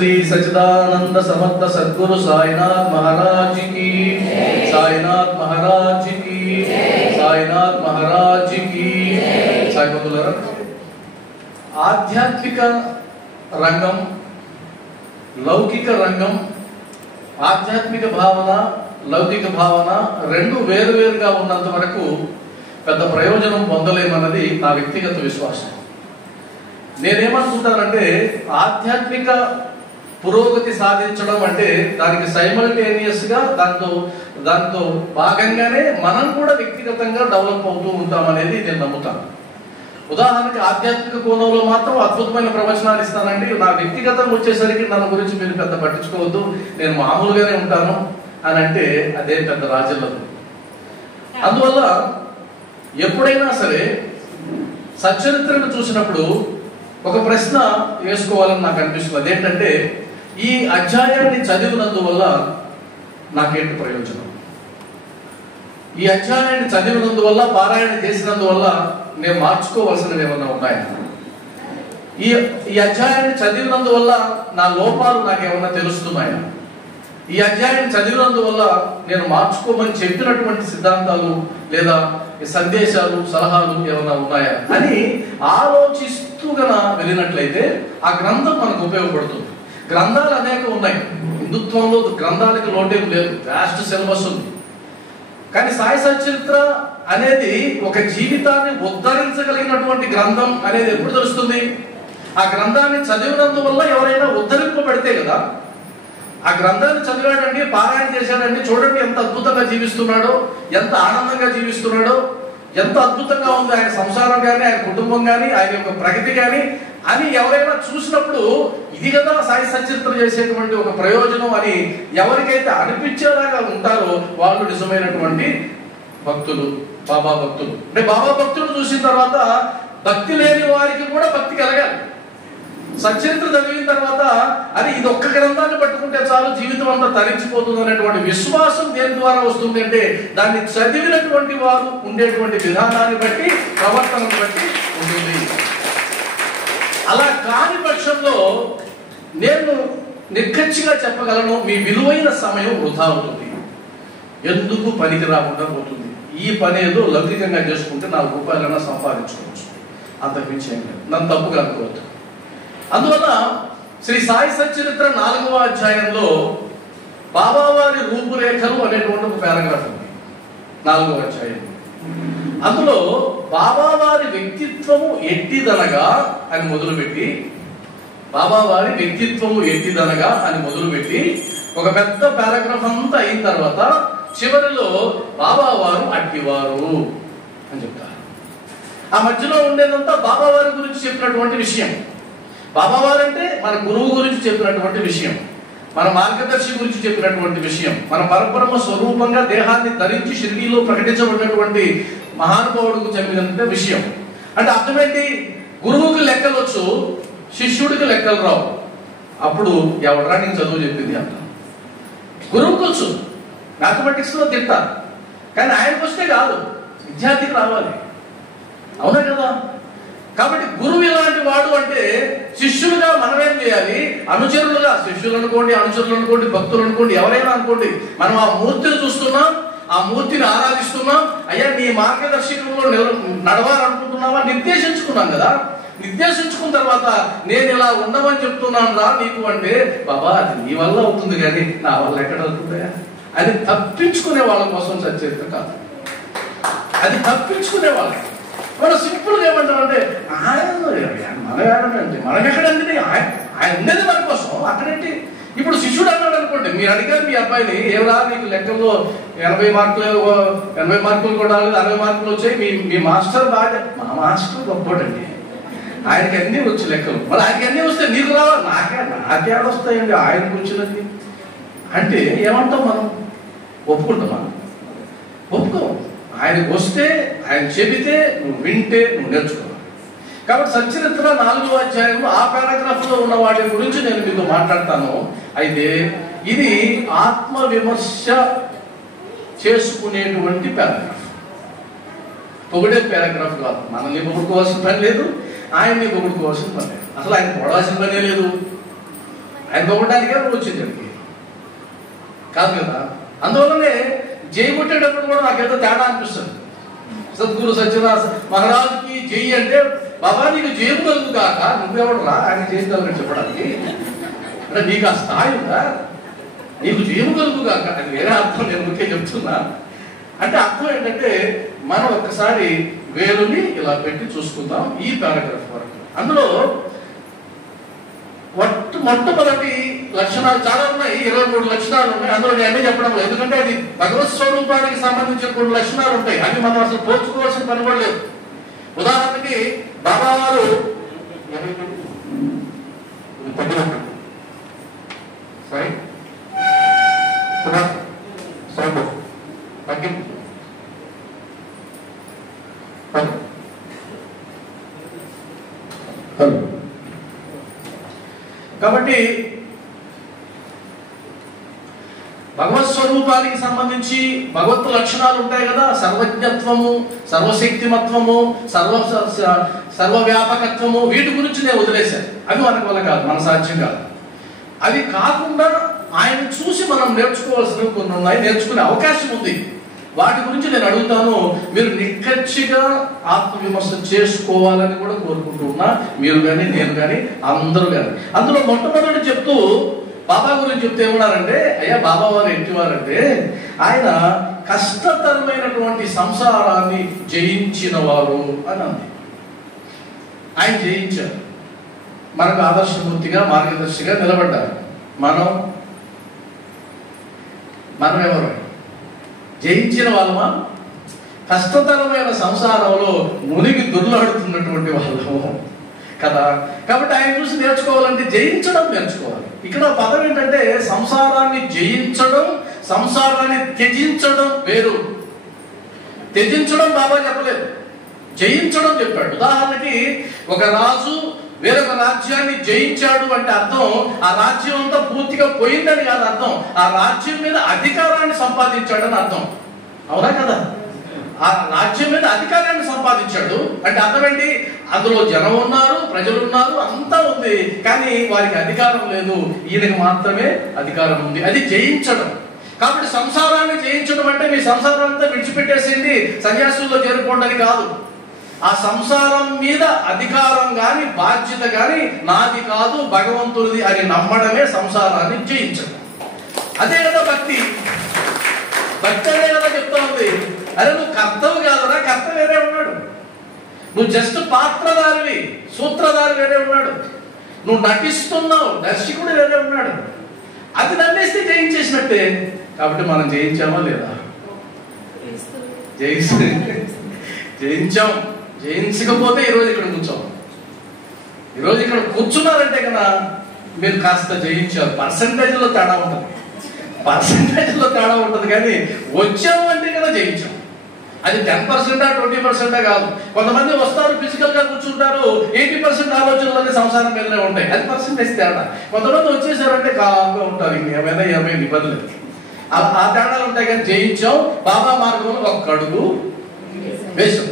శ్రీ సచిదానంద సమర్థ సద్గురు సాయినాథ్ మహారాజ్ కి, సాయినాథ్ మహారాజ్ కి, సాయినాథ్ మహారాజ్ కి. సాయి బంధువులారా, ఆధ్యాత్మిక రంగం, లౌకిక రంగం, ఆధ్యాత్మిక భావన, లౌకిక భావన రెండు వేరువేరుగా ఉన్నంత వరకు పెద్ద ప్రయోజనం పొందలేమన్నది నా వ్యక్తిగత విశ్వాసం. నేనేమనుకుంటానంటే, ఆధ్యాత్మిక పురోగతి సాధించడం అంటే దానికి సైమల్టేనియస్ గా దాంతో భాగంగానే మనం కూడా వ్యక్తిగతంగా డెవలప్ అవుతూ ఉంటామనేది నేను నమ్ముతాను. ఉదాహరణకి ఆధ్యాత్మిక కోణంలో మాత్రం అద్భుతమైన ప్రవచనాలు ఇస్తానండి. నా వ్యక్తిగతం వచ్చేసరికి నన్ను గురించి మీరు పెద్ద పట్టించుకోవద్దు, నేను మామూలుగానే ఉంటాను అని అంటే అదే పెద్ద రాజల్లదు. అందువల్ల ఎప్పుడైనా సరే సచ్చరిత్రను చూసినప్పుడు ఒక ప్రశ్న వేసుకోవాలని నాకు అనిపిస్తుంది. అదేంటంటే, ఈ అధ్యాయాన్ని చదివినందువల్ల నాకేంటి ప్రయోజనం? ఈ అధ్యాయాన్ని చదివినందువల్ల, పారాయణ చేసినందువల్ల నేను మార్చుకోవాల్సినవి ఏమన్నా ఉన్నాయా? ఈ అధ్యాయాన్ని చదివినందువల్ల నా లోపాలు నాకేమన్నా తెలుస్తున్నాయా? ఈ అధ్యాయాన్ని చదివినందువల్ల నేను మార్చుకోమని చెప్పినటువంటి సిద్ధాంతాలు లేదా సందేశాలు, సలహాలు ఏమైనా ఉన్నాయా అని ఆలోచిస్తూ గన వెళ్ళినట్లయితే ఆ గ్రంథం మనకు ఉపయోగపడుతుంది. గ్రంథాలు అనేక ఉన్నాయి. హిందుత్వంలో గ్రంథాలకు లోటేం లేదు, వ్యాస్ట్ సిలబస్ ఉంది. కానీ సాయి సచరిత్ర అనేది ఒక జీవితాన్ని ఉద్ధరించగలిగినటువంటి గ్రంథం అనేది ఎప్పుడు తెలుస్తుంది? ఆ గ్రంథాన్ని చదివినందువల్ల ఎవరైనా ఉద్ధరింపబడితే కదా. ఆ గ్రంథాన్ని చదివాడండి, పారాయణ చేశాడండి, చూడండి ఎంత అద్భుతంగా జీవిస్తున్నాడో, ఎంత ఆనందంగా జీవిస్తున్నాడో, ఎంత అద్భుతంగా ఉంది ఆయన సంసారం కానీ, ఆయన కుటుంబం కానీ, ఆయన యొక్క ప్రగతి కానీ అని ఎవరైనా చూసినప్పుడు ఇది కదా సాయి సచరిత్ర చేసేటువంటి ఒక ప్రయోజనం అని ఎవరికైతే అనిపించేలాగా ఉంటారో వాళ్ళు నిజమైనటువంటి భక్తులు, బాబా భక్తులు. అంటే బాబా భక్తులు చూసిన తర్వాత భక్తి లేని వారికి కూడా భక్తి కలగాలి. సచరిత్ర చదివిన తర్వాత అది ఇది ఒక్క గ్రంథాన్ని పట్టుకుంటే చాలు, జీవితం అంతా తరించిపోతుంది అనేటువంటి విశ్వాసం దేని ద్వారా వస్తుంది అంటే దాన్ని చదివినటువంటి వారు ఉండేటువంటి విధానాన్ని బట్టి, ప్రవర్తనను బట్టి ఉంటుంది. అలా కాని పక్షంలో నేను నిక్కచ్చిగా చెప్పగలను, మీ విలువైన సమయం వృధా అవుతుంది, ఎందుకు పనికి రాకుండా పోతుంది. ఈ పని ఏదో లౌకికంగా చేసుకుంటే 4 రూపాయలైనా సంపాదించుకోవచ్చు, అంతకుమించి ఏం లేదు. నన్ను తప్పుగా అనుకోవద్దు. అందువల్ల శ్రీ సాయి సచ్చరిత్ర 4వ అధ్యాయంలో బాబావారి రూపురేఖలు అనేటువంటి ఒక పారాగ్రాఫ్ ఉంది. 4వ అధ్యాయం. అందులో బాబావారి వ్యక్తిత్వము ఎట్టిదనగా అని మొదలుపెట్టి, బాబావారి వ్యక్తిత్వము ఎట్టిదనగా అని మొదలుపెట్టి ఒక పెద్ద పారాగ్రాఫ్ అంతా అయిన తర్వాత చివరిలో బాబావారు అట్టివారు అని చెప్తారు. ఆ మధ్యలో ఉండేదంతా బాబావారి గురించి చెప్పినటువంటి విషయం. బాబావారు అంటే మన గురువు గురించి చెప్పినటువంటి విషయం, మన మార్గదర్శి గురించి చెప్పినటువంటి విషయం, మన పరబ్రహ్మ స్వరూపంగా దేహాన్ని ధరించి షిరిడీలో ప్రకటించబడినటువంటి మహానుభావుడికి చెప్పిన విషయం. అంటే అర్థమేంటి? గురువుకి లెక్కలు వచ్చు, శిష్యుడికి లెక్కలు రావు. అప్పుడు ఎవడరా నీకు చదువు చెప్పింది అంట. గురువుకి వచ్చు, మ్యాథమెటిక్స్ లో తింటారు, కానీ ఆయనకు వస్తే కాదు, విద్యార్థికి రావాలి. అవునా కదా? కాబట్టి గురువు ఎలాంటి వాడు అంటే శిష్యులుగా మనమేం చేయాలి? అనుచరులుగా, శిష్యులు అనుకోండి, అనుచరులు అనుకోండి, భక్తులు అనుకోండి, ఎవరైనా అనుకోండి, మనం ఆ మూర్తిని చూస్తున్నాం, ఆ మూర్తిని ఆరాధిస్తున్నాం. అయ్యా నీ మార్గదర్శకంలో నడవాలనుకుంటున్నావా? నిర్దేశించుకున్నాం కదా. నిర్దేశించుకున్న తర్వాత నేను ఇలా ఉండమని చెప్తున్నాను రా నీకు అంటే, బాబా అది నీ వల్ల అవుతుంది కానీ నా వల్ల ఎక్కడ అవుతుందా అని తప్పించుకునే వాళ్ళ కోసం సచరిత్ర కాదు. అది తప్పించుకునే వాళ్ళ మనం సింపుల్గా ఏమంటామంటే ఆయన మనమేడంటే మనకెక్కడంటే ఆయన ఉండేది మన కోసం. అక్కడేంటి ఇప్పుడు శిష్యుడు అన్నాడు అనుకోండి, మీరు అడిగారు మీ అబ్బాయిని, ఏమరా నీకు లెక్కల్లో 80 మార్కులు కూడా 60 మార్కులు వచ్చాయి, మీ మాస్టర్ బాగా. మా మాస్టర్ గొప్పడండి, ఆయనకి అన్నీ వచ్చు లెక్కలు. మరి ఆయనకి అన్నీ వస్తే నీకు రావా? నాకే వస్తాయండి ఆయనకు వచ్చినది అంటే ఏమంటాం మనం? ఒప్పుకుంటాం? మనం ఒప్పుకోం. ఆయనకు వస్తే, ఆయన చెబితే నువ్వు వింటే నువ్వు నేర్చుకోవాలి. కాబట్టి సచ్చరిత్ర 4వ అధ్యాయంలో ఆ పారాగ్రాఫ్ లో ఉన్న వాటి గురించి నేను మీతో మాట్లాడతాను. అయితే ఇది ఆత్మవిమర్శ చేసుకునేటువంటి పారాగ్రాఫ్, పొగిడే పారాగ్రాఫ్ కాదు. మనల్ని పొగుడుకోవాల్సిన పని లేదు, ఆయన్ని పొగుడుకోవాల్సిన పని లేదు, అసలు ఆయన పొగడాల్సిన పనే లేదు. ఆయన పొగడానికే వచ్చింది కాదు కదా. అందువల్లనే జై కొట్టేటప్పుడు కూడా నాకేదో తేడా అనిపిస్తుంది. సద్గురు సత్యనారాయణ మహారాజుకి జై అంటే బాబా నీకు జయము కలుగు కాక, నువ్వెవడు రా ఆయన చేయగలని చెప్పడానికి, అంటే నీకు ఆ స్థాయి ఉందా, నీకు జయము కలుగు కాక, అది వేరే అర్థం, నేను ముఖ్యం చెప్తున్నా. అంటే అర్థం ఏంటంటే మనం ఒక్కసారి వేలుని ఇలా పెట్టి చూసుకుందాం ఈ పారాగ్రాఫ్ వరకు. అందులో మొట్టమొదటి లక్షణాలు చాలా ఉన్నాయి, 23 లక్షణాలు ఉన్నాయి. అందులో నేను అన్నీ చెప్పడం లేదు, ఎందుకంటే అది భగవత్ స్వరూపానికి సంబంధించిన కొన్ని లక్షణాలు ఉంటాయి, అవి మనం అసలు పోల్చుకోవాల్సిన పని కూడా లేదు. ఉదాహరణకి బాబా వారు కాబట్టి భగవత్ స్వరూపానికి సంబంధించి భగవత్ లక్షణాలు ఉంటాయి కదా, సర్వజ్ఞత్వము, సర్వశక్తిమత్వము, సర్వవ్యాపకత్వము, వీటి గురించి నేను వదిలేశాను. అవి మనకు వల్ల కాదు, మన సాధ్యం కాదు. అవి కాకుండా ఆయన చూసి మనం నేర్చుకోవాల్సినవి కొన్ని ఉన్నాయి, నేర్చుకునే అవకాశం ఉంది. వాటి గురించి నేను అడుగుతాను. మీరు నిక్కచ్చిగా ఆత్మవిమర్శ చేసుకోవాలని కూడా కోరుకుంటూ ఉన్నా, మీరు కానీ నేను కానీ అందరూ కానీ. అందులో మొట్టమొదటి చెప్తూ బాబా గురించి చెప్తే ఏమన్నారంటే, అయ్యా బాబా వారు ఎట్టివారంటే ఆయన కష్టతరమైనటువంటి సంసారాన్ని జయించిన వారు అని అంది. ఆయన జయించారు, మనకు ఆదర్శమూర్తిగా మార్గదర్శిగా నిలబడ్డారు. మనం ఎవరు? జయించిన వాళ్ళమా? కష్టతరమైన సంసారంలో మునిగి దుర్లాడుతున్నటువంటి వాళ్ళము కదా. కాబట్టి ఆయన చూసి నేర్చుకోవాలంటే జయించడం నేర్చుకోవాలి. ఇక్కడ పదం ఏంటంటే సంసారాన్ని జయించడం, సంసారాన్ని త్యజించడం వేరు. త్యజించడం బాబా చెప్పలేదు, జయించడం చెప్పాడు. ఉదాహరణకి ఒక రాజు వేరొక రాజ్యాన్ని జయించాడు అంటే అర్థం ఆ రాజ్యం అంతా పూర్తిగా పోయిందని కాదు అర్థం, ఆ రాజ్యం మీద అధికారాన్ని సంపాదించాడని అర్థం. అవునా కదా? ఆ రాజ్యం మీద అధికారాన్ని సంపాదించాడు అంటే అర్థం ఏంటి? అందులో జనం ఉన్నారు, ప్రజలు ఉన్నారు, అంతా ఉంది, కానీ వారికి అధికారం లేదు, ఈయనకి మాత్రమే అధికారం ఉంది. అది జయించడం. కాబట్టి సంసారాన్ని జయించడం అంటే మీ సంసారం అంతా విడిచిపెట్టేసింది సన్యాసుల్లో చేరుకోండి కాదు. ఆ సంసారం మీద అధికారం గాని బాధ్యత గాని నాది కాదు, భగవంతుడిది అని నమ్మడమే సంసారాన్ని జయించడం. అదే కదా భక్తి. భక్తి అదే కదా చెప్తా ఉంది. అరే నువ్వు కర్తవు కాదురా, కర్త వేరే ఉన్నాడు. నువ్వు జస్ట్ పాత్రధారివి, సూత్రధారి వేరే ఉన్నాడు. నువ్వు నటిస్తున్నావు, దర్శకుడు వేరే ఉన్నాడు. అది నమ్మేస్తే జయించేసినట్టే. కాబట్టి మనం జయించామా లేదా? జయించాం. జయించకపోతే ఈరోజు ఇక్కడ కూర్చోం. ఈరోజు ఇక్కడ కూర్చున్నారంటే కదా మీరు కాస్త జయించారు. పర్సంటేజ్లో తేడా ఉంటుంది, పర్సంటేజ్లో తేడా ఉంటుంది, కానీ వచ్చాము అంటే కదా జయించాం. అది 10%, 20% కాదు. కొంతమంది వస్తారు, ఫిజికల్ గా కూర్చుంటారు, 80% ఆలోచనలన్నీ సంసారం మీదనే ఉంటాయి, అది పర్సంటేజ్ తేడా. కొంతమంది వచ్చేసారంటే కామ్గా ఉంటారు, ఏమైనా ఇబ్బంది లేదు. ఆ తేడాలు ఉంటాయి. కానీ జయించాం. బాబా మార్గంలో ఒక్క అడుగు వేసాం.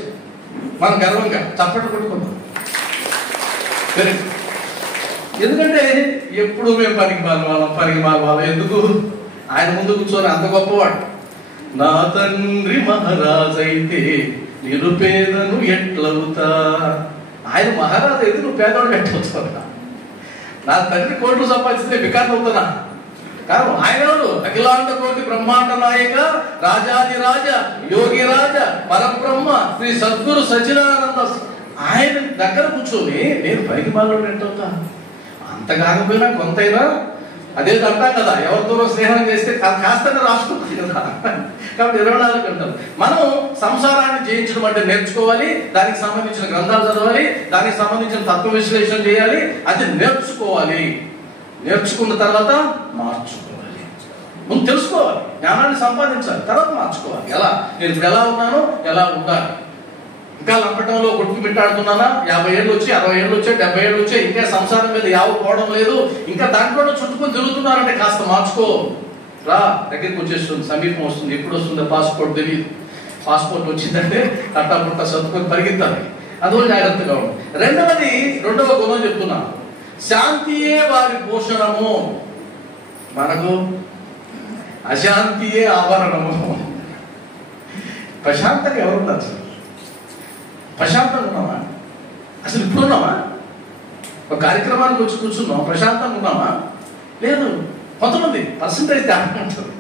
మనం గర్వంగా చప్పట్లు కొట్టుకుందాం. ఎందుకంటే ఎప్పుడు మేము పనికి మాలవాళ్ళం. ఎందుకు? ఆయన ముందు కూర్చొని అంత గొప్పవాడు. నా తండ్రి మహారాజైతే నిరుపేదను ఎట్లవుతా. ఆయన మహారాజు అయితే నువ్వు పేదవాడు ఎట్లవుతావురా? నా తండ్రి కోట్లు సంపాదిస్తే వికారం అవుతున్నా. కాదు, ఆయన ఎవరు? అఖిలాండ కోటి బ్రహ్మాండ నాయక రాజాదిరాజ యోగిరాజ పరబ్రహ్మ శ్రీ సద్గురు సచ్చిదానంద. ఆయన దగ్గర కూర్చొని నేను పైకి మాలో ఎంతవుతా? అంత కాకపోయినా కొంతైనా అదే అంటాం కదా, ఎవరితో స్నేహం చేస్తే కాస్తనే రాసుకుంటుంది కదా. కాబట్టి 24 గంటలు మనం సంసారాన్ని జయించడం అంటే నేర్చుకోవాలి. దానికి సంబంధించిన గ్రంథాలు చదవాలి, దానికి సంబంధించిన తత్వ విశ్లేషణ చేయాలి. అది నేర్చుకోవాలి. నేర్చుకున్న తర్వాత మార్చుకోవాలి. ముందు తెలుసుకోవాలి, జ్ఞానాన్ని సంపాదించాలి, తర్వాత మార్చుకోవాలి. ఎలా? నేను ఇప్పుడు ఎలా ఉన్నానో ఎలా ఉండాలి. ఇంకా లంపటంలో కొట్టుకు పెట్టాడుతున్నానా? 50 ఏళ్ళు వచ్చి, 60 ఏళ్ళు వచ్చాయి, 70 ఏళ్ళు వచ్చాయి, ఇంకా సంసారం మీద యావ పోవడం లేదు, ఇంకా దాంట్లో చుట్టుకొని తిరుగుతున్నారంటే కాస్త మార్చుకో. రా, దగ్గరికి వచ్చేస్తుంది, సమీపం వస్తుంది. ఎప్పుడు వస్తుందో పాస్పోర్ట్ తెలియదు. పాస్పోర్ట్ వచ్చిందంటే తట్టాపుట్ట సర్దుకొని పరిగెత్తాలి. అందువల్ల జాగ్రత్తగా ఉంది. రెండవ గుణం చెప్తున్నాను. శాంతియే వారి భూషణము, మనకు అశాంతియే ఆభరణము. ప్రశాంతంగా ఎవరున్నారు అసలు? ప్రశాంతంగా ఉన్నామా? అసలు ఇప్పుడు ఉన్నామా? ఒక కార్యక్రమానికి వచ్చి కూర్చున్నాం, ప్రశాంతంగా ఉన్నామా? లేదు. కొంతమంది పర్సంటేజ్ తేడా ఉంటుంది.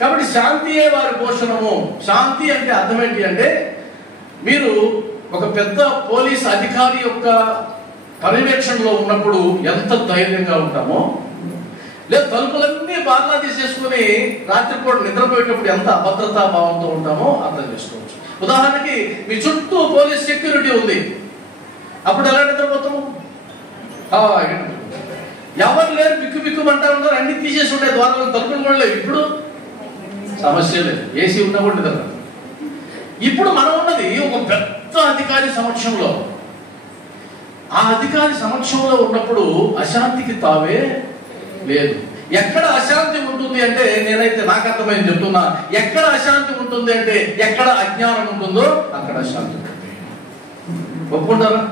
కాబట్టి శాంతియే వారి భూషణము. శాంతి అంటే అర్థం ఏంటి అంటే, మీరు ఒక పెద్ద పోలీస్ అధికారి యొక్క పర్యవేక్షణలో ఉన్నప్పుడు ఎంత ధైర్యంగా ఉంటామో, లేదా తలుపులన్నీ బాగా తీసేసుకుని రాత్రిపూట నిద్రపోయేటప్పుడు ఎంత అభద్రతా భావంతో ఉంటామో అర్థం చేసుకోవచ్చు. ఉదాహరణకి మీ చుట్టూ పోలీస్ సెక్యూరిటీ ఉంది, అప్పుడు ఎలా నిద్రపోతాము? ఎవరు లేరు, బిక్కు బిక్కుమంటా ఉంటారు, అన్ని తీసేసి ఉండే ద్వారాలు, తలుపులు కూడా లేవు. ఇప్పుడు సమస్య లేదు, ఏసీ ఉన్నా కూడా నిద్ర. ఇప్పుడు మనం ఉన్నది ఒక పెద్ద అధికారి సమక్షంలో. ఆ అధికారి సమక్షంలో ఉన్నప్పుడు అశాంతికి తావే లేదు. ఎక్కడ అశాంతి ఉంటుంది అంటే, నేనైతే నాకు అర్థమైంది చెప్తున్నా, ఎక్కడ అశాంతి ఉంటుంది అంటే, ఎక్కడ అజ్ఞానం ఉంటుందో అక్కడ అశాంతి ఉంటుంది. ఒప్పుకుంటారా?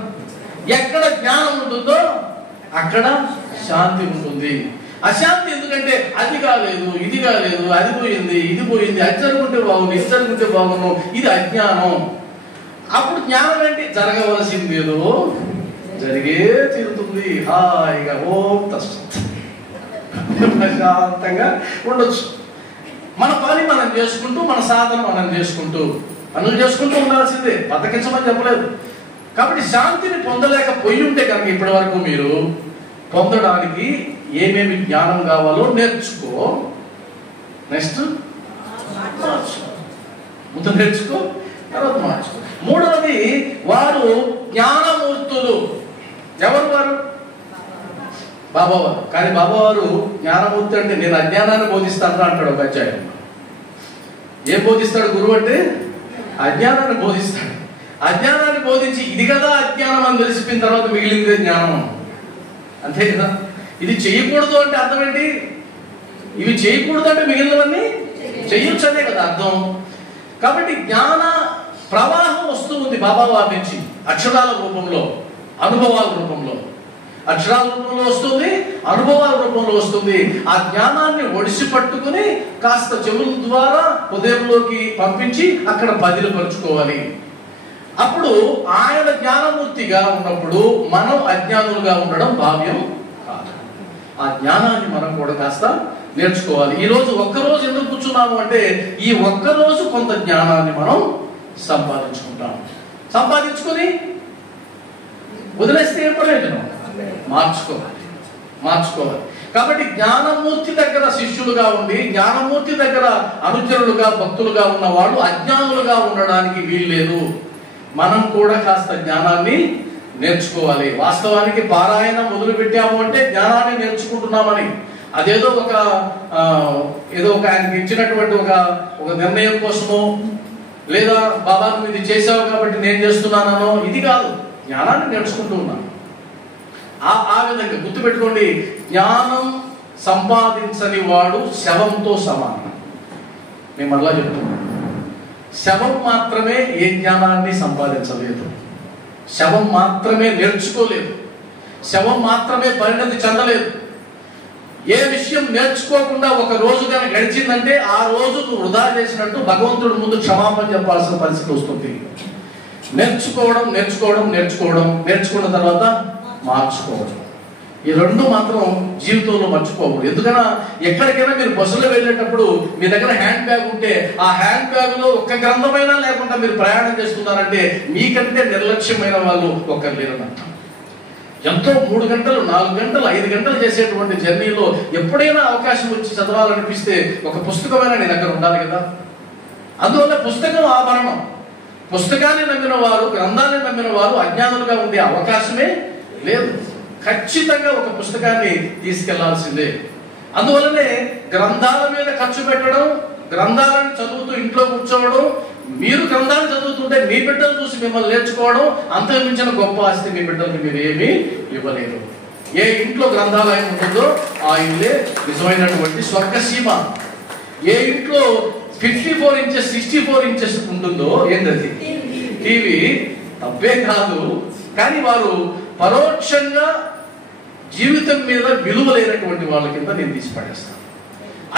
ఎక్కడ జ్ఞానం ఉంటుందో అక్కడ శాంతి ఉంటుంది. అశాంతి ఎందుకంటే అది కాలేదు, ఇది కాలేదు, అది పోయింది, ఇది పోయింది, అది జరుగుంటే బాగుంది, ఇది జరుగుంటే బాగుండు, ఇది అజ్ఞానం. అప్పుడు జ్ఞానం ఏంటి? జరగవలసింది ఏదో జరిగే తీరుతుంది. హాయిగా ప్రశాంతంగా ఉండొచ్చు. మన పని మనం చేసుకుంటూ, మన సాధన మనం చేసుకుంటూ, పనులు చేసుకుంటూ ఉండాల్సిందే, బతకించమని చెప్పలేదు. కాబట్టి శాంతిని పొందలేకపోయి ఉంటే కనుక ఇప్పటి వరకు మీరు పొందడానికి ఏమేమి జ్ఞానం కావాలో నేర్చుకో. నెక్స్ట్ మార్చుకో. ముందు నేర్చుకో, తర్వాత మార్చుకో. మూడవది, వారు జ్ఞానమూర్తులు. ఎవరు వారు? బాబావారు. కానీ బాబావారు జ్ఞానమూర్తి అంటే నేను అజ్ఞానాన్ని బోధిస్తాను అంటాడు ఒక అధ్యాయం. ఏం బోధిస్తాడు గురువు అంటే? అజ్ఞానాన్ని బోధిస్తాడు. అజ్ఞానాన్ని బోధించి ఇది కదా అజ్ఞానం అని తెలిసిపోయిన తర్వాత మిగిలిందే జ్ఞానం. అంతే కదా? ఇది చేయకూడదు అంటే అర్థం ఏంటి? ఇవి చేయకూడదు అంటే మిగిలినవన్నీ చేయొచ్చు అనే కదా అర్థం. కాబట్టి జ్ఞాన ప్రవాహం వస్తూ ఉంది బాబా వారి నుంచి, అక్షరాల రూపంలో, అనుభవాల రూపంలో. అక్షరాల రూపంలో వస్తుంది, అనుభవాల రూపంలో వస్తుంది. ఆ జ్ఞానాన్ని ఒడిసి పట్టుకుని కాస్త చెవుల ద్వారా హృదయంలోకి పంపించి అక్కడ పదిలపరుచుకోవాలి. అప్పుడు ఆయన జ్ఞానమూర్తిగా ఉన్నప్పుడు మనం అజ్ఞానులుగా ఉండడం భావ్యం కాదు. ఆ జ్ఞానాన్ని మనం కూడా కాస్త నేర్చుకోవాలి. ఈ రోజు ఒక్కరోజు ఎందుకు కూర్చున్నాము అంటే, ఈ ఒక్కరోజు కొంత జ్ఞానాన్ని మనం సంపాదించుకుంటాం. సంపాదించుకొని వదిలేస్తే ఏం ప్రయోజనం? మార్చుకోవాలి. కాబట్టి జ్ఞానమూర్తి దగ్గర శిష్యులుగా ఉండి, జ్ఞానమూర్తి దగ్గర అనుచరులుగా, భక్తులుగా ఉన్న వాళ్ళు అజ్ఞానులుగా ఉండడానికి వీల్లేదు. మనం కూడా కాస్త జ్ఞానాన్ని నేర్చుకోవాలి. వాస్తవానికి పారాయణం మొదలు పెట్టాము అంటే జ్ఞానాన్ని నేర్చుకుంటున్నామని, అదేదో ఏదో ఒక ఆయనకి ఇచ్చినటువంటి ఒక నిర్ణయం కోసమో, లేదా బాబా నువ్వు ఇది చేసావు కాబట్టి నేను చేస్తున్నానో, ఇది కాదు. జ్ఞానాన్ని నేర్చుకుంటూ ఉన్నాను. ఆ విధంగా గుర్తుపెట్టుకోండి, జ్ఞానం సంపాదించని వాడు శవంతో సమానం. నేను మరలా చెప్తున్నాను, శవం మాత్రమే ఏ జ్ఞానాన్ని సంపాదించలేదు, శవం మాత్రమే నేర్చుకోలేదు, శవం మాత్రమే పరిణతి చెందలేదు. ఏ విషయం నేర్చుకోకుండా ఒక రోజు కానీ గడిచిందంటే ఆ రోజు నువ్వు వృధా చేసినట్టు భగవంతుడి ముందు క్షమాపణ చెప్పాల్సిన పరిస్థితి వస్తుంది. నేర్చుకున్న తర్వాత మార్చుకోవడం, ఈ రెండు మాత్రం జీవితంలో మర్చిపోకూడదు. ఎందుకన్నా ఎక్కడికైనా మీరు బస్సులో వెళ్ళేటప్పుడు మీ దగ్గర హ్యాండ్ బ్యాగ్ ఉంటే ఆ హ్యాండ్ బ్యాగ్ లో ఒక్క గ్రంథమైనా లేకుండా మీరు ప్రయాణం చేస్తున్నారంటే మీకంటే నిర్లక్ష్యమైన వాళ్ళు ఒక్కరు లేరన్నమాట. ఎంతో 3 గంటలు 4 గంటలు 5 గంటలు చేసేటువంటి జర్నీలో ఎప్పుడైనా అవకాశం వచ్చి చదవాలనిపిస్తే ఒక పుస్తకమైనా నీ దగ్గర ఉండాలి కదా. అందువల్ల పుస్తకం ఆభరణం. పుస్తకాన్ని నమ్మిన వారు, గ్రంథాన్ని నమ్మిన వారు అజ్ఞానులుగా ఉండే అవకాశమే లేదు. ఖచ్చితంగా ఒక పుస్తకాన్ని తీసుకెళ్లాల్సిందే. అందువల్లనే గ్రంథాల మీద ఖర్చు పెట్టడం, గ్రంథాలను చదువుతూ ఇంట్లో కూర్చోవడం, మీరు గ్రంథాలు చదువుతుంటే మీ బిడ్డలు చూసి మిమ్మల్ని నేర్చుకోవడం, అంతమించిన గొప్ప ఆస్తి మీ బిడ్డలకి మీరు ఏమీ ఇవ్వలేరు. ఏ ఇంట్లో గ్రంథాలయం ఉంటుందో ఆ ఇల్లే నిజమైనటువంటి స్వర్గసీమ. ఏ ఇంట్లో 54 ఇంచెస్ 64 ఇంచెస్ ఉంటుందో ఏంటది? టీవీ. తప్పే కాదు, కానీ వారు పరోక్షంగా జీవితం మీద విలువ లేనటువంటి వాళ్ళ కింద నేను తీసి పడేస్తాను.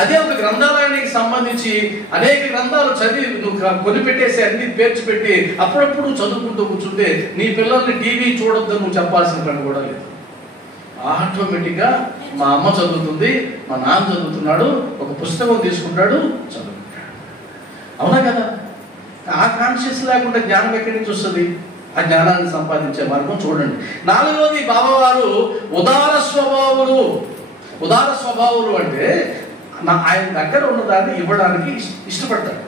అదే ఒక గ్రంథాలయానికి సంబంధించి అనేక గ్రంథాలు చదివి నువ్వు కొనిపెట్టేసి అన్ని పేర్చిపెట్టి అప్పుడప్పుడు చదువుకుంటూ కూర్చుంటే నీ పిల్లల్ని టీవీ చూడొద్దని నువ్వు చెప్పాల్సిన పని కూడా లేదు. ఆటోమేటిక్గా మా అమ్మ చదువుతుంది, మా నాన్న చదువుతున్నాడు, ఒక పుస్తకం తీసుకుంటాడు, చదువుకుంటాడు. అవునా కదా? ఆ కాన్షియస్ లేకుండా జ్ఞానం ఎక్కడి నుంచి వస్తుంది? ఆ జ్ఞానాన్ని సంపాదించే మార్గం చూడండి. 4వది బాబావారు ఉదార స్వభావులు. ఉదార స్వభావులు అంటే ఆయన దగ్గర ఉన్నదాన్ని ఇవ్వడానికి ఇష్టపడతాడు.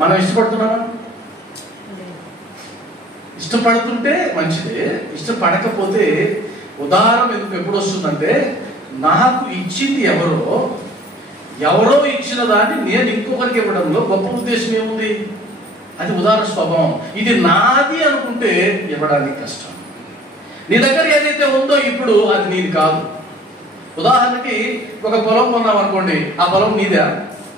మనం ఇష్టపడుతున్నామా? ఇష్టపడుతుంటే మంచిదే, ఇష్టపడకపోతే ఉదాహరణ ఎందుకు ఎప్పుడు వస్తుందంటే, నాకు ఇచ్చింది ఎవరో ఇచ్చిన దాన్ని నేను ఇంకొకరికి ఇవ్వడంలో గొప్ప ఉద్దేశం ఏముంది? అది ఉదార స్వభావం. ఇది నాది అనుకుంటే ఇవ్వడానికి కష్టం. నీ దగ్గర ఏదైతే ఉందో ఇప్పుడు అది నీది కాదు. ఉదాహరణకి ఒక పొలం కొన్నాం అనుకోండి, ఆ పొలం నీదా?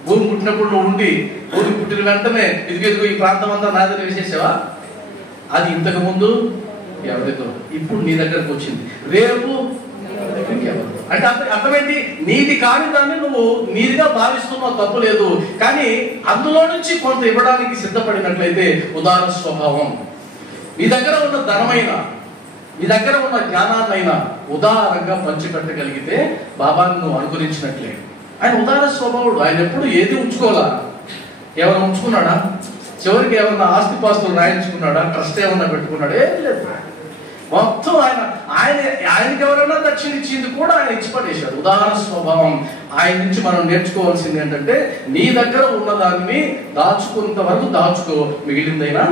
భూమి పుట్టినప్పుడు నువ్వు ఉండి భూమి పుట్టిన వెంటనే ఇదిగో ఈ ప్రాంతం అంతా నాదని వేసేసావా? అది ఇంతకు ముందు ఎవరితో, ఇప్పుడు నీ దగ్గరకు వచ్చింది, రేపు అంటే అర్థమేంటి? నీది కాని దాన్ని నువ్వు నీదిగా భావిస్తున్నావు, తప్పు లేదు. కానీ అందులో నుంచి కొంత ఇవ్వడానికి సిద్ధపడినట్లయితే ఉదార స్వభావం. నీ దగ్గర ఉన్న ధనమైనా నీ దగ్గర ఉన్న జ్ఞానాన్నైనా ఉదారంగా పంచిపెట్టగలిగితే బాబాను నువ్వు అనుకరించినట్లే. ఆయన ఉదార స్వభావుడు. ఆయన ఎప్పుడు ఏది ఉంచుకోవాలా? ఏమైనా ఉంచుకున్నాడా? చివరికి ఏమన్నా ఆస్తిపాస్తులు రాయించుకున్నాడా? ట్రస్ట్ ఏమన్నా పెట్టుకున్నాడా? ఏం లేదు. మొత్తం ఆయనకి ఎవరైనా దక్షిణ ఇచ్చింది కూడా ఆయన ఇచ్చిపడేశాడు. ఉదాహరణ స్వభావం. ఆయన నుంచి మనం నేర్చుకోవాల్సింది ఏంటంటే, నీ దగ్గర ఉన్నదాన్ని దాచుకున్నంత వరకు దాచుకో, మిగిలిందైనా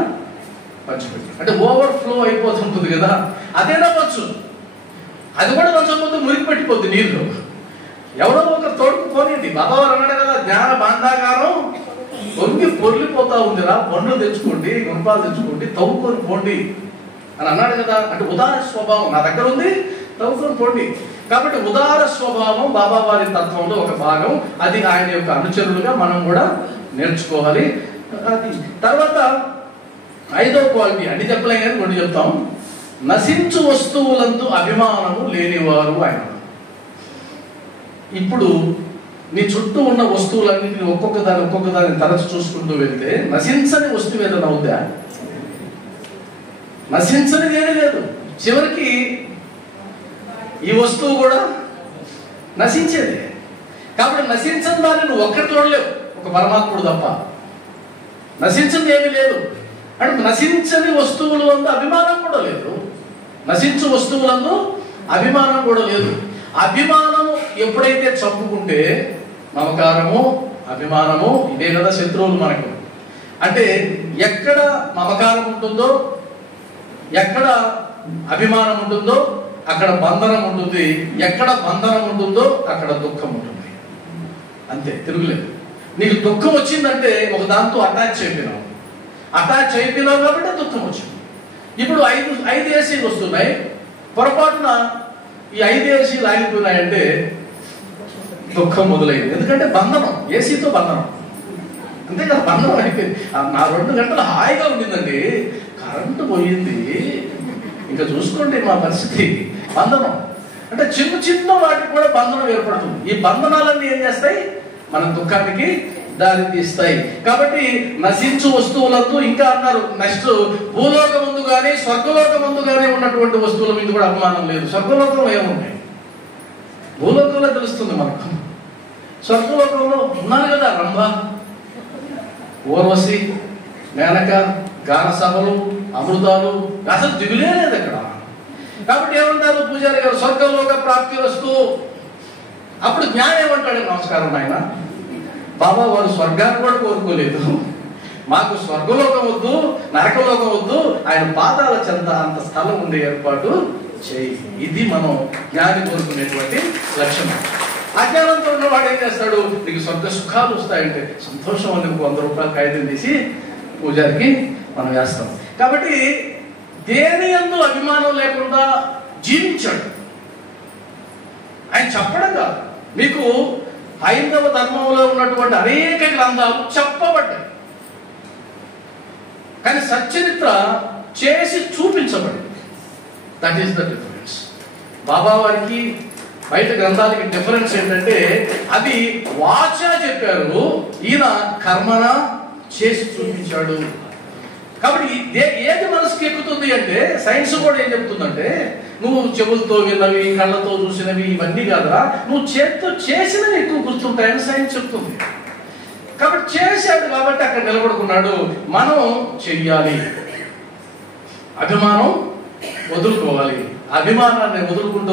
పంచిపెట్టు. అంటే ఓవర్ ఫ్లో అయిపోతుంటుంది కదా, అదేనా వచ్చు. అది కూడా పంచకపోతే మురికి పెట్టిపోద్ది నీళ్ళు. ఎవరో ఒకరు తోడుకు పోనింది. బాబావారు అన్నాడు కదా, జ్ఞాన బాంధాగారం పొంగి పొర్లిపోతా ఉందిరా, బండ్లు తెచ్చుకోండి, గుంపాలు తెచ్చుకోండి, తవ్వుకొని పోండి అని అన్నాడు కదా. అంటే ఉదార స్వభావం నా దగ్గర ఉంది, తవ్వుకొని పోండి. కాబట్టి ఉదార స్వభావం బాబావారి తత్వంలో ఒక భాగం. అది ఆయన యొక్క అనుచరులుగా మనం కూడా నేర్చుకోవాలి. అది తర్వాత 5వ క్వాలిటీ, అన్ని చెప్పలేం కానీ కొన్ని చెప్తాం. నశించు వస్తువులందు అభిమానము లేనివారు ఆయన. ఇప్పుడు నీ చుట్టూ ఉన్న వస్తువులన్నింటినీ ఒక్కొక్క దాన్ని తరచు చూసుకుంటూ వెళ్తే నశించని వస్తువు ఏదైనా ఉందా? నశించనిది ఏమీ లేదు. చివరికి ఈ వస్తువు కూడా నశించేది. కాబట్టి నశించని దాన్ని నువ్వు ఒక్కటి చూడలేవు, ఒక పరమాత్ముడు తప్ప. నశించింది ఏమీ లేదు. అంటే నశించని వస్తువులందు అభిమానం కూడా లేదు. నశించు వస్తువులందు అభిమానం కూడా లేదు. అభిమానము ఎప్పుడైతే చంపుకుంటే, మమకారము అభిమానము ఇదే కదా శత్రువులు మనకు. అంటే ఎక్కడ మమకారం ఉంటుందో, ఎక్కడ అభిమానం ఉంటుందో అక్కడ బంధనం ఉంటుంది. ఎక్కడ బంధనం ఉంటుందో అక్కడ దుఃఖం ఉంటుంది. అంతే, తిరుగులేదు. నీకు దుఃఖం వచ్చిందంటే ఒక దాంతో అటాచ్ అయిపోయినావు కాబట్టి దుఃఖం వచ్చింది. ఇప్పుడు 5 ఏసీలు వస్తున్నాయి. పొరపాటున ఈ 5 ఏసీలు ఆగిపోయినాయంటే దుఃఖం మొదలైంది. ఎందుకంటే బంధనం, ఏసీతో బంధనం. అంతే కదా, బంధనం అయిపోయింది. నా 2 గంటలు హాయిగా ఉండిందండి, కరెంటు పోయింది, ఇంకా చూసుకోండి మా పరిస్థితి. బంధనం అంటే చిన్న వాటికి కూడా బంధనం ఏర్పడుతుంది. ఈ బంధనాలన్నీ ఏం చేస్తాయి? మన దుఃఖానికి దారి తీస్తాయి. కాబట్టి నశించు వస్తువులందు, ఇంకా అన్నారు నెక్స్ట్, భూలోకం ముందు కానీ స్వర్గలోకం ముందు కానీ ఉన్నటువంటి వస్తువుల మీద కూడా అభిమానం లేదు. స్వర్గలోకంలో ఏమున్నాయి? భూలోకంలో తెలుస్తుంది మనకు. స్వర్గలోకంలో ఉన్నారు కదా, రంభ, ఊర్వశి, మేనక, గాన సభలు, అమృతాలు, అసలు దిగులే లేదు అక్కడ. కాబట్టి ఏమంటారు పూజారి గారు? స్వర్గలోక ప్రాప్తి వస్తూ. అప్పుడు జ్ఞానం ఏమంటాడు? నమస్కారం ఆయన, బాబా వారు స్వర్గాన్ని కూడా కోరుకోలేదు, మాకు స్వర్గలోకం వద్దు, నరకలోకం వద్దు, ఆయన పాదాల చెంత అంత స్థలం ఉండే ఏర్పాటు చేయి. ఇది మనం జ్ఞాని కోరుకునేటువంటి లక్ష్యం. అజ్ఞానంతో ఉన్నవాడు ఏం చేస్తాడు? నీకు స్వర్గ సుఖాలు వస్తాయంటే సంతోషం అని 100 రూపాయలు కాగితం తీసి పూజారికి మనం వేస్తాం. కాబట్టి దేని యందు అభిమానం లేకుండా జీవించాడు ఆయన. చెప్పడం కాదు, మీకు హైందవ ధర్మంలో ఉన్నటువంటి అనేక గ్రంథాలు చెప్పబడ్డాయి, కానీ సచ్చరిత్ర చేసి చూపించబడింది. That is the difference. Baba వారికి బయట గ్రంథాలకి డిఫరెన్స్ ఏంటంటే అవి వాచా చెప్పారు, ఈయన కర్మన చేసి చూపించాడు. కాబట్టి ఏది మనసుకి ఎక్కుతుంది అంటే సైన్స్ కూడా ఏం చెప్తుందంటే నువ్వు చెవులతో విన్నవి, కళ్ళతో చూసినవి ఇవన్నీ కాదురా, నువ్వు చేతితో చేసినవి ఎక్కువ గుర్తుంటాయని సైన్స్ చెప్తుంది. కాబట్టి చేశాడు కాబట్టి అక్కడ నిలబడుకున్నాడు. మనం చెయ్యాలి, అభిమానం వదులుకోవాలి. అభిమానాన్ని వదులుకుంటూ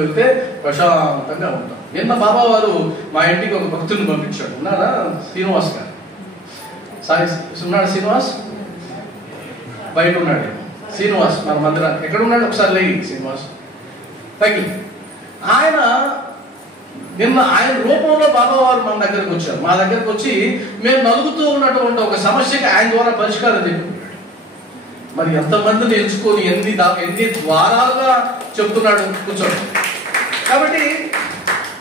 వెళ్తే ప్రశాంతంగా ఉంటాం. నిన్న బాబా వారు మా ఇంటికి ఒక భక్తుని పంపించాడు. ఉన్నారా? శ్రీనివాస్ గారు. ఉన్నాడు శ్రీనివాస్? బయట ఉన్నాడు శ్రీనివాస్. మన మందిరానికి ఎక్కడ ఉన్నాడు? ఒకసారి లేయి శ్రీనివాస్ పైకి. నిన్న ఆయన రూపంలో బాబా వారు మన దగ్గరకు వచ్చారు. మా దగ్గరకు వచ్చి మేము నలుగుతూ ఉన్నటువంటి ఒక సమస్యకి ఆయన ద్వారా పరిష్కారం చెప్పారు. మరి ఎంతమందిని ఎంచుకొని ఎన్ని ద్వారాలుగా చెప్తున్నాడు కూర్చోండి. కాబట్టి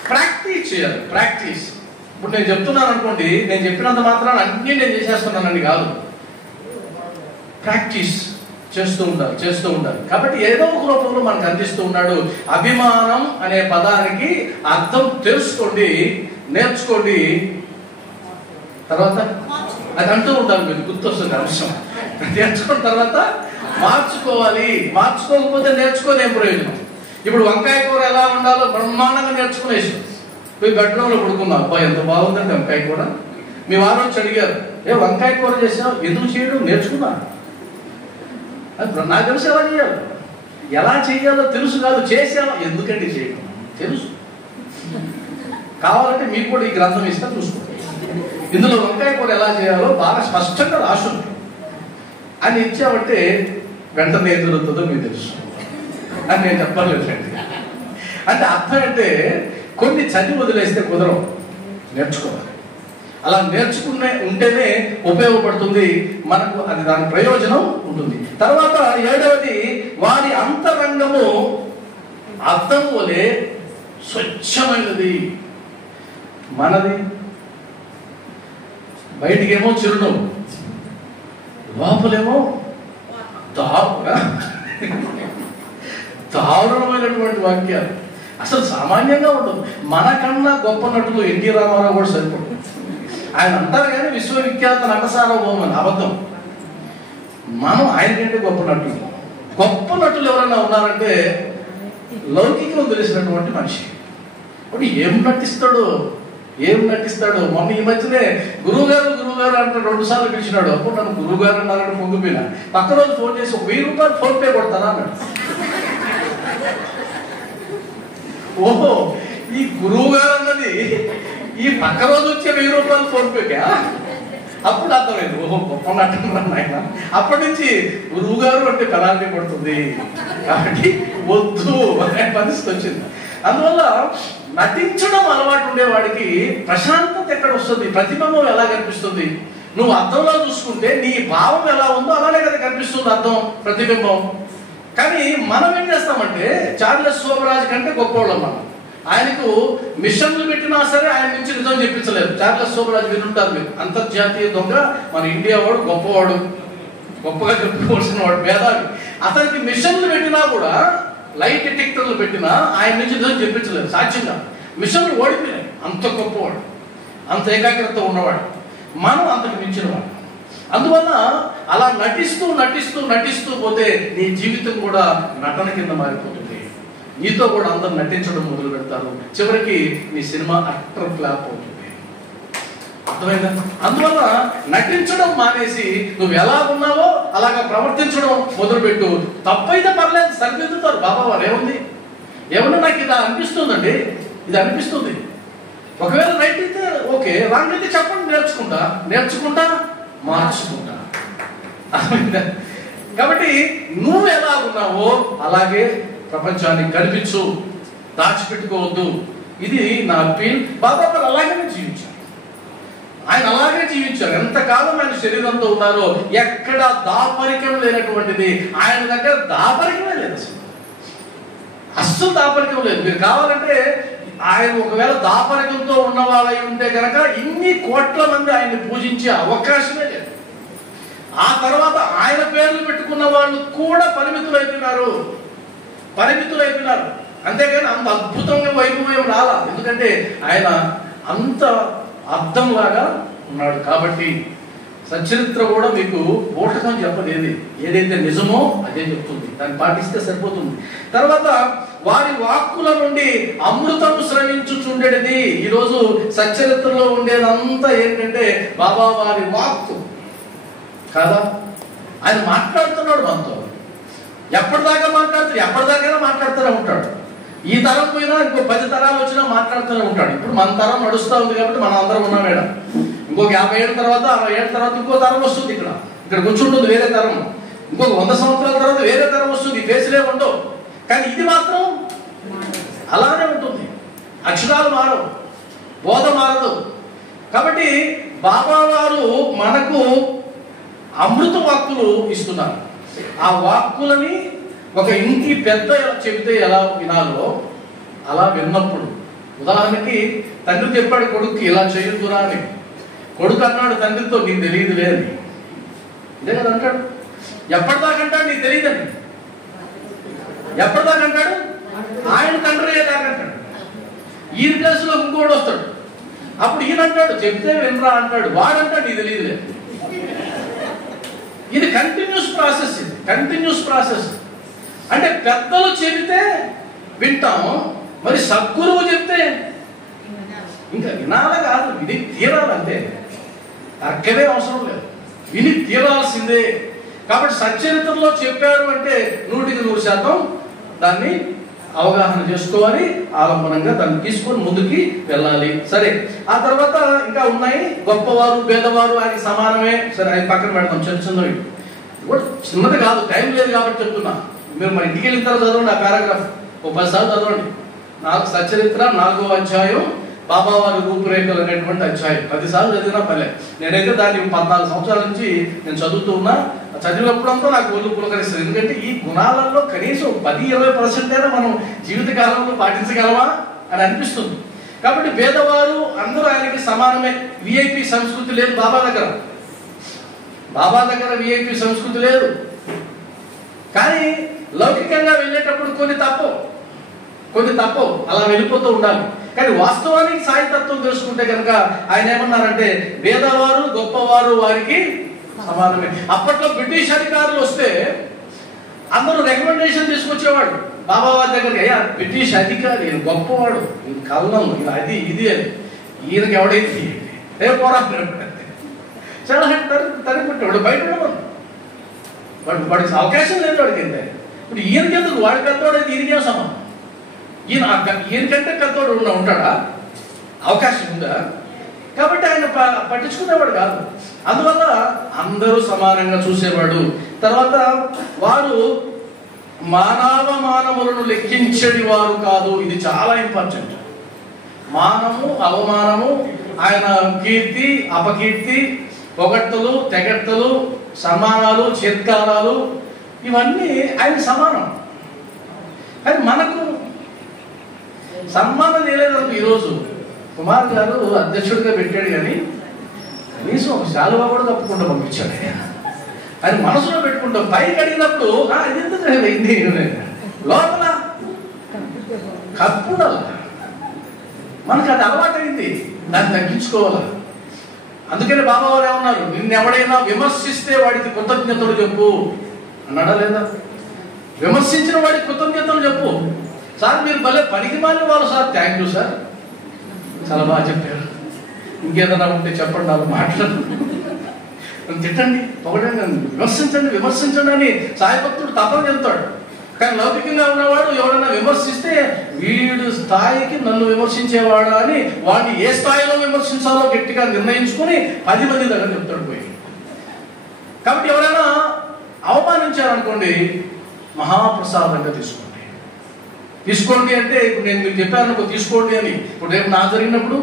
ప్రాక్టీస్ చేయాలి. ప్రాక్టీస్. ఇప్పుడు నేను చెప్తున్నాను అనుకోండి, నేను చెప్పినంత మాత్రాన్ని అన్నీ నేను చేసేస్తున్నానండి కాదు. ప్రాక్టీస్ చేస్తూ ఉండాలి. కాబట్టి ఏదో ఒక రూపంలో మనకు అందిస్తూ ఉన్నాడు. అభిమానం అనే పదానికి అర్థం తెలుసుకోండి, నేర్చుకోండి. తర్వాత అది అంటూ ఉండాలి, మీకు గుర్తొస్తుంది అంశం. నేర్చుకున్న తర్వాత మార్చుకోకపోతే నేర్చుకొని ఏం ప్రయోజనం? ఇప్పుడు వంకాయ కూర ఎలా ఉండాలో బ్రహ్మాండంగా నేర్చుకునేసి పోయి బెడ్రూమ్లో పడుకున్నాం. అబ్బా ఎంత బాగుందండి వంకాయ కూర. మీ వారు వచ్చి అడిగారు, వంకాయ కూర చేసావు, ఎందుకు చేయడం? నేర్చుకున్నా. నాకు తెలుసు ఎలా చేయాలో తెలుసు కాదు, చేసావా? ఎందుకండి చేయడం తెలుసు. కావాలంటే మీకు కూడా ఈ గ్రంథం ఇస్తా, చూసుకోండి. ఇందులో వంకాయ కూర ఎలా చేయాలో బాగా స్పష్టంగా రాసుంది అని ఇచ్చామంటే వెంటనే ఏం జరుగుతుందో మీకు తెలుసు అని నేను చెప్పలేదండి. అంటే అర్థం అంటే కొన్ని చదివి వదిలేస్తే కుదరవు, నేర్చుకోవాలి. అలా నేర్చుకునే ఉంటేనే ఉపయోగపడుతుంది మనకు, అది దాని ప్రయోజనం ఉంటుంది. తర్వాత 7వది, వారి అంతరంగము అర్థం వలె స్వచ్ఛమైనది. మనది బయటికేమో చిరునవ్వు, లోపలేమో దారుణమైనటువంటి వాక్యాలు. అసలు సామాన్యంగా ఉండదు. మనకన్నా గొప్ప నటులు ఎన్టీ రామారావు కూడా సరిపడు. ఆయన అంటారు కానీ విశ్వవిఖ్యాత నటసార్వభౌమని, అబద్ధం. మనం ఆయన కంటే గొప్ప నటులు ఎవరైనా ఉన్నారంటే లౌకికం తెలిసినటువంటి మనిషి. ఇప్పుడు ఏం నటిస్తాడు. మొన్న ఈ మధ్యనే గురువు గారు అంటే 2 సార్లు పిలిచినాడు. అప్పుడు నన్ను గురువు గారు అన్నారని పొంగిపోయినా. పక్క రోజు ఫోన్ చేసి 1000 రూపాయలు ఫోన్ పే కొడతానా అన్నాడు. ఓహో, ఈ గురువు గారు అన్నది ఈ పక్క రోజు వచ్చే 1000 రూపాయలు ఫోన్ పేకా? అప్పుడు అర్థమైంది, ఓహో గొప్ప నటున్నాను ఆయన. అప్పటి నుంచి గురువు గారు అంటే పెనాల్టీ పడుతుంది కాబట్టి వద్దు అనే పరిస్థితి వచ్చింది. అందువల్ల నటించడం అలవాటు ఉండేవాడికి ప్రశాంతత ఎక్కడ వస్తుంది? ప్రతిబింబం ఎలా కనిపిస్తుంది? నువ్వు అద్దంలో చూసుకుంటే నీ భావం ఎలా ఉందో అలానే కదా కనిపిస్తుంది అద్దం, ప్రతిబింబం. కానీ మనం ఏం చేస్తామంటే చార్లెస్ సోమరాజు కంటే గొప్పవాళ్ళం మనం. ఆయనకు మిషన్లు పెట్టినా సరే ఆయన నుంచి నిజం చెప్పించలేదు. చార్లెస్ సోమరాజు వినుంటారు మీరు. అంతర్జాతీయ దొంగ, మన ఇండియా వాడు, గొప్పవాడు, గొప్పగా చెప్పుకోవాల్సిన వాడు, మేధావి. అతనికి మిషన్లు పెట్టినా కూడా, లైట్ డిటెక్టర్లు పెట్టినా ఆయన నుంచి నిజం చెప్పించలేదు. సాధ్యంగా మిషన్లు ఓడిపోయినాయి. అంత గొప్పవాడు, అంత ఏకాగ్రత ఉన్నవాడు. మనం అంతకు మించిన వాడు. అందువల్ల అలా నటిస్తూ పోతే నీ జీవితం కూడా నటన కింద మారిపోతుంది. నీతో కూడా అందరు నటించడం మొదలు పెడతారు. చివరికి నీ సినిమా అట్టర్ ఫ్లాప్ అవుతుంది. అర్థమైందా? అందువల్ల నటించడం మానేసి నువ్వు ఎలా ఉన్నావో అలాగా ప్రవర్తించడం మొదలుపెట్టు. తప్పైతే పర్లేదు, సరిదిద్దుతారు బాబా వారు. ఏమన్నా నాకు ఇది అనిపిస్తుందండి, ఇది అనిపిస్తుంది. ఒకవేళ రైట్ అయితే ఓకే, రాంగ్ అయితే చెప్పండి, నేర్చుకుంటా మార్చుకుంటా. అర్థమైందా? కాబట్టి నువ్వు ఎలా ఉన్నావో అలాగే ప్రపంచానికి కనిపించు, దాచిపెట్టుకోవద్దు. ఇది నా అప్పీల్. బాబా వారు అలాగనే జీవించారు. ఆయన అలాగే జీవించారు. ఎంతకాలం ఆయన శరీరంతో ఉన్నారో ఎక్కడ దాపరికం లేనటువంటిది. ఆయన దగ్గర దాపరికమే లేదు, అస్సలు దాపరికం లేదు. మీరు కావాలంటే ఆయన ఒకవేళ దాపరికంతో ఉన్నవాళ్ళై ఉంటే కనుక ఇన్ని కోట్ల మంది ఆయన్ని పూజించే అవకాశమే లేదు. ఆ తర్వాత ఆయన పేర్లు పెట్టుకున్న వాళ్ళు కూడా పరిమితులైపోయినారు. అంతేగాని అంత అద్భుతంగా వైభవం రాలా. ఎందుకంటే ఆయన అంత అర్థంలాగా ఉన్నాడు. కాబట్టి సచరిత్ర కూడా మీకు బోటకం చెప్పలేదు. ఏదైతే నిజమో అదే చెప్తుంది, దాన్ని పాటిస్తే సరిపోతుంది. తర్వాత వారి వాక్కుల నుండి అమృతం స్రవించుచుండేది. ఈరోజు సచరిత్రలో ఉండేదంతా ఏంటంటే బాబా వారి వాక్కు కాదా. ఆయన మాట్లాడుతున్నాడు మనతో, ఎప్పటిదాకా మాట్లాడుతాడు, ఎప్పటిదాకైనా మాట్లాడుతూనే ఉంటాడు. ఈ తరం పోయినా ఇంకో 10 తరాలు వచ్చినా మాట్లాడుతూనే ఉంటాడు. ఇప్పుడు మన తరం నడుస్తూ ఉంది కాబట్టి మనం అందరం ఉన్నాం మేడం. ఇంకొక 50 ఏళ్ళ తర్వాత 60 ఏళ్ళ తర్వాత ఇంకో తరం వస్తుంది. ఇక్కడ కూర్చుంటుంది వేరే తరం. ఇంకొక 100 సంవత్సరాల తర్వాత వేరే తరం వస్తుంది. ఫేసులే ఉండవు, కానీ ఇది మాత్రం అలానే ఉంటుంది. అక్షరాలు మారవు, బోధ మారదు. కాబట్టి బాబా వారు మనకు అమృత వాక్కులు ఇస్తున్నారు. ఆ వాక్కులని ఒక ఇంటి పెద్ద చెబితే ఎలా వినాలో అలా విన్నప్పుడు, ఉదాహరణకి తండ్రి చెప్పాడు కొడుకు ఇలా చేయొద్దురా అని. కొడుకు అన్నాడు తండ్రితో, నీకు తెలియదులే అని. ఇదే కదా అంటాడు. ఎప్పటిదాకంటాడు నీకు తెలియదని. ఎప్పటిదాకంటాడు ఆయన తండ్రి అయ్యేదాకంటాడు. ఈయన ప్లేస్లో ఇంకోటి వస్తాడు. అప్పుడు ఈయన అంటాడు చెప్తే వినరా అంటాడు. వాడంటాడు నీకు తెలియదులే. ఇది కంటిన్యూస్ ప్రాసెస్. ఇది కంటిన్యూస్ ప్రాసెస్. అంటే పెద్దలు చెబితే వింటాము, మరి సద్గురువు చెప్తే ఇంకా వినాల కాదు, విని తీరాలంటే. తర్కమే అవసరం లేదు, విని తీరాల్సిందే. కాబట్టి సచ్చరిత్రలో చెప్పారు అంటే 100% దాన్ని అవగాహన చేసుకోవాలి, ఆలంబనంగా దాన్ని తీసుకొని ముందుకి వెళ్ళాలి. సరే, ఆ తర్వాత ఇంకా ఉన్నాయి. గొప్పవారు పేదవారు ఆయనకి సమానమే. సరే, ఆయన పక్కన పెడతాం. చిన్నది కూడా చిన్నది కాదు, టైం లేదు కాబట్టి చెప్తున్నా. మీరు మన ఇంటికి వెళ్ళిన తర్వాత చదవండి ఆ పారాగ్రాఫ్, ఓ 10 సార్లు చదవండి. సచ్చరిత్ర 4వ అధ్యాయం బాబావారి రూపురేఖలు అనేటువంటి అధ్యాయం 10 సార్లు చదివినా పర్లే. నేనైతే దాన్ని 14 సంవత్సరాల నుంచి నేను చదువుతూ ఉన్నా. చదివినప్పుడంతా నాకు ఒళ్ళు పులకరిస్తుంది. ఎందుకంటే ఈ గుణాలలో కనీసం 10-20% అయినా మనం జీవితకాలంలో పాటించగలమా అని అనిపిస్తుంది. కాబట్టి పేదవారు అందరూ ఆయనకి సమానమే. విఐపి సంస్కృతి లేదు బాబా దగ్గర. బాబా దగ్గర విఐపి సంస్కృతి లేదు. కానీ లౌకికంగా వెళ్ళేటప్పుడు కొన్ని తప్పవు, అలా వెళ్ళిపోతూ ఉండాలి. కానీ వాస్తవానికి సాయితత్వం తెలుసుకుంటే కనుక ఆయన ఏమన్నారంటే పేదవారు గొప్పవారు వారికి సమానమే. అప్పట్లో బ్రిటిష్ అధికారులు వస్తే అందరూ రికమెండేషన్ తీసుకొచ్చేవాడు బాబా వారి దగ్గరికి. అయ్యా బ్రిటిష్ అధికారి ఈయన గొప్పవాడు, ఈయన కళ్ళం, ఈయన అది ఇది అని. ఈయనకి ఎవడైతే రేపు పోరాడు చాలా తరిపెట్టాడు. బయట వాడికి అవకాశం లేదు. వాడికి అయితే ఇప్పుడు ఈయనకి ఎందుకు, వాడి పెద్దవాడు ఈయనకేం సమానం? ఈయనకంటే పెద్దవాడు ఉంటాడా? అవకాశం ఉందా? కాబట్టి ఆయన పట్టించుకునేవాడు కాదు. అందువల్ల అందరూ సమానంగా చూసేవాడు. తర్వాత వారు మానవులను లెక్కించడి వారు కాదు. ఇది చాలా ఇంపార్టెంట్. మానము అవమానము, ఆయన కీర్తి అపకీర్తి, పొగడ్తలు తెగడ్తలు, సన్మానాలు చేత్కారాలు, ఇవన్నీ ఆయన సమానం. కానీ మనకు సన్మానం చేయలేదనుకో. ఈరోజు కుమార్ గారు అధ్యక్షుడిగా పెట్టాడు, కానీ కనీసం ఒక శాలువా కూడా తప్పకుండా పంపించాడు. అది మనసులో పెట్టుకుంటాం. పైకి అడిగినప్పుడు ఇది ఎందుకు అయింది, లోపల కప్పుడాల. మనకు అది అలవాటైంది, దాన్ని తగ్గించుకోవాలా. అందుకని బాబా వారు ఏమన్నారు, నిన్ను ఎవడైనా విమర్శిస్తే వాడికి కృతజ్ఞతలు చెప్పు అన్నాడా లేదా? విమర్శించిన వాడికి కృతజ్ఞతలు చెప్పు. సార్ మీరు భలే పనికి మాలిన వాళ్ళు సార్, థ్యాంక్ యూ సార్, చాలా బాగా చెప్పారు, ఇంకేదైనా ఉంటే చెప్పండి, నాకు మాట్లాడు, తిట్టండి, పొగడండి, విమర్శించండి అని సాయి భక్తుడు తప్పని చెప్తాడు. కానీ లౌకికంగా ఉన్నవాడు ఎవరైనా విమర్శిస్తే వీడు స్థాయికి నన్ను విమర్శించేవాడా అని వాడిని ఏ స్థాయిలో విమర్శించాలో గట్టిగా నిర్ణయించుకుని 10 మంది దగ్గర చెప్తాడు పోయి. కాబట్టి ఎవరైనా అవమానించారనుకోండి, మహాప్రసాదంగా తీసుకోండి అంటే ఇప్పుడు నేను మీకు చెప్పాను తీసుకోండి అని. ఇప్పుడు రేపు నా జరిగినప్పుడు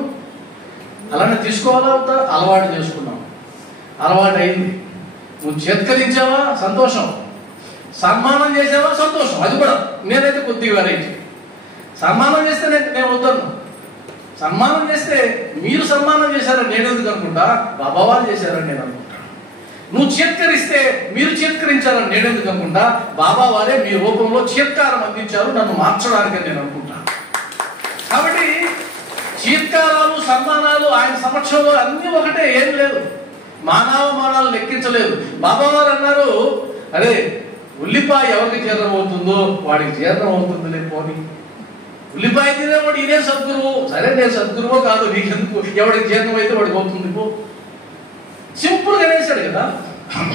అలానే తీసుకోవాలా అవుతా? అలవాటు చేసుకున్నాం, అలవాటు అయింది. నువ్వు చేత్కరించావా సంతోషం, సన్మానం చేసావా సంతోషం. అది కూడా నేనైతే కొద్దిగా వెరైటీ. సన్మానం చేస్తే నేను వద్దాను. సన్మానం చేస్తే మీరు సన్మానం చేశారని నేను ఎందుకు అనుకుంటా, బాబా వాళ్ళు చేశారని నేను అనుకుంటాను. నువ్వు చీత్కరిస్తే మీరు చీత్కరించాలని నేను ఎందుకు అనుకుంటా, బాబా వారే మీ రూపంలో చీత్కారం అందించారు నన్ను మార్చడానికి నేను అనుకుంటా. కాబట్టి చీత్కారాలు సన్మానాలు ఆయన సమక్షంలో అన్ని ఒకటే, ఏం లేదు. మానవమానాలు లెక్కించలేదు. బాబా వారు అన్నారు, అరే ఉల్లిపాయ ఎవరికి జీర్ణం అవుతుందో వాడికి జీర్ణం అవుతుందిలే పోనీ. ఉల్లిపాయ తినేవాడు ఇదే సద్గురువు. సరే నేను సద్గురువో కాదు నీకెందుకు, ఎవడికి జీర్ణం అయితే వాడికి అవుతుంది పో. సింపుల్గా అనేసాడు కదా.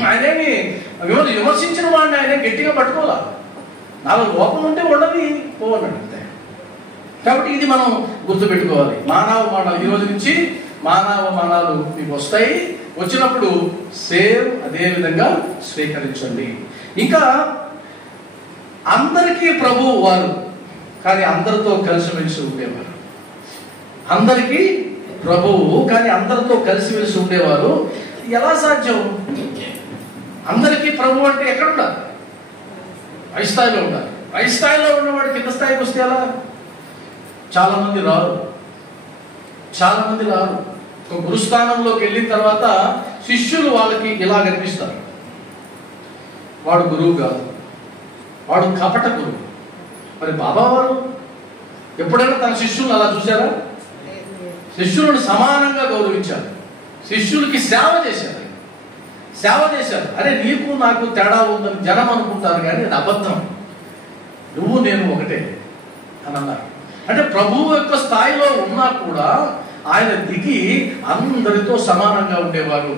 ఆయనేమి విమర్శించిన వాడిని ఆయన గట్టిగా పట్టుకోవాలా. నాలుగు లోపం ఉంటే ఉండవి పోవన్నాడు అంతే. కాబట్టి ఇది మనం గుర్తుపెట్టుకోవాలి. మానవమానాలు ఈ రోజు నుంచి మానవమానాలు మీకు వస్తాయి. వచ్చినప్పుడు సేమ్ అదే విధంగా స్వీకరించండి. ఇంకా అందరికీ ప్రభువు వారు, కానీ అందరితో కలిసిమెలిసి ఉండేవారు. అందరికీ ప్రభువు కానీ అందరితో కలిసిమెలిసి ఉండేవారు. ఎలా సాధ్యం? అందరికీ ప్రభు అంటే ఎక్కడ ఉండాలి? పై స్థాయిలో ఉండాలి. పై స్థాయిలో ఉన్నవాడు కింద స్థాయికి వస్తే ఎలా? చాలా మంది రారు. ఒక గురుస్థానంలోకి వెళ్ళిన తర్వాత శిష్యులు వాళ్ళకి ఇలా కనిపిస్తారు, వాడు గురువు కాదు, వాడు కపట గురువు. మరి బాబా వారు ఎప్పుడైనా తన శిష్యులను అలా చూశారా? శిష్యులను సమానంగా గౌరవించారు. శిష్యులకి సేవ చేశారు. అరే నీకు నాకు తేడా ఉందని జనం అనుకుంటారు, కానీ అది అబద్ధం. నువ్వు నేను ఒకటే అని అన్నారు. అంటే ప్రభువు యొక్క స్థాయిలో ఉన్నా కూడా ఆయన దిగి అందరితో సమానంగా ఉండేవారు.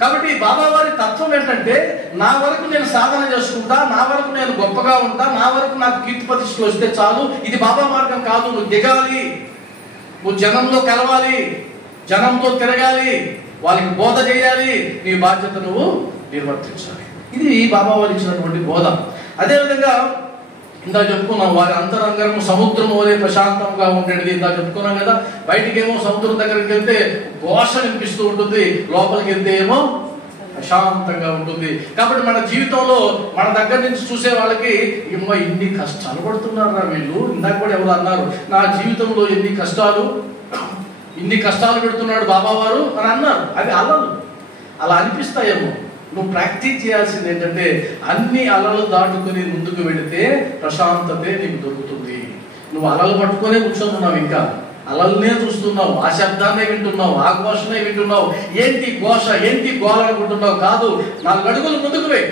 కాబట్టి బాబా వారి తత్వం ఏంటంటే, నా వరకు నేను సాధన చేసుకుంటా, నా వరకు నేను గొప్పగా ఉంటా, నా వరకు నాకు కీర్తి ప్రతిష్టలు వస్తే చాలు. ఇది బాబా మార్గం కాదు. నువ్వు దిగాలి, నువ్వు జనంలో కలవాలి, జనంతో తిరగాలి, వాళ్ళకి బోధ చేయాలి, నీ బాధ్యత నువ్వు నిర్వర్తించాలి. ఇది బాబా వారు ఇచ్చినటువంటి బోధ. అదేవిధంగా ఇందా చెప్పుకున్నాం, వారి అంతరంగము సముద్రం వలె ప్రశాంతంగా ఉండేది. ఇందా చెప్పుకున్నాం కదా. బయటికేమో సముద్రం దగ్గరికి వెళ్తే ఘోష వినిపిస్తూ ఉంటుంది, లోపలికి వెళ్తే ఏమో ప్రశాంతంగా ఉంటుంది. కాబట్టి మన జీవితంలో మన దగ్గర నుంచి చూసే వాళ్ళకి ఏమో ఇన్ని కష్టాలు పడుతున్నారా వీళ్ళు. ఇందాక కూడా ఎవరు అన్నారు, నా జీవితంలో ఇన్ని కష్టాలు పెడుతున్నాడు బాబా వారు అని అన్నారు. అవి అలలు అలా అనిపిస్తాయేమో. నువ్వు ప్రాక్టీస్ చేయాల్సింది ఏంటంటే, అన్ని అలలు దాటుకుని ముందుకు వెళితే ప్రశాంతతే నీకు దొరుకుతుంది. నువ్వు అలలు పట్టుకునే కూర్చొని ఇంకా అలల్నే చూస్తున్నావు, ఆ శబ్దాన్నే వింటున్నావు, ఆ ఘోషనే వింటున్నావు. ఏంటి ఘోష, ఏంటి గోల అనుకుంటున్నావు? కాదు, 4 అడుగులు ముందుకు పోయి.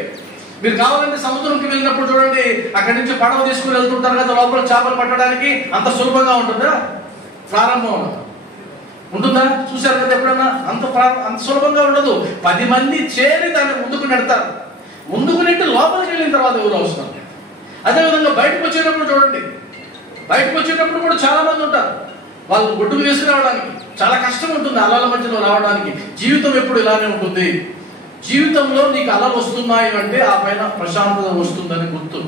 మీరు కావాలంటే సముద్రంకి వెళ్ళినప్పుడు చూడండి, అక్కడి నుంచి పడవ తీసుకుని వెళ్తుంటారు కదా లోపల చేపలు పట్టడానికి. అంత సులభంగా ఉంటుందా? ప్రారంభం ఉంటుందా? చూశారు కదా ఎప్పుడన్నా? అంత సులభంగా ఉండదు. 10 మంది చేరి దాన్ని ముందుకు నెడతారు. ముందుకు నెట్టి లోపలికి వెళ్ళిన తర్వాత ఎవరు అవసరం. అదేవిధంగా బయటకు వచ్చేటప్పుడు చూడండి, బయటకు వచ్చేటప్పుడు కూడా చాలా మంది ఉంటారు. వాళ్ళు ఒడ్డుకు వేసి రావడానికి చాలా కష్టం ఉంటుంది, అలల మధ్యలో రావడానికి. జీవితం ఎప్పుడు ఇలానే ఉంటుంది. జీవితంలో నీకు అలలు వస్తున్నాయి అంటే ఆ పైన ప్రశాంతత వస్తుందని గుర్తు.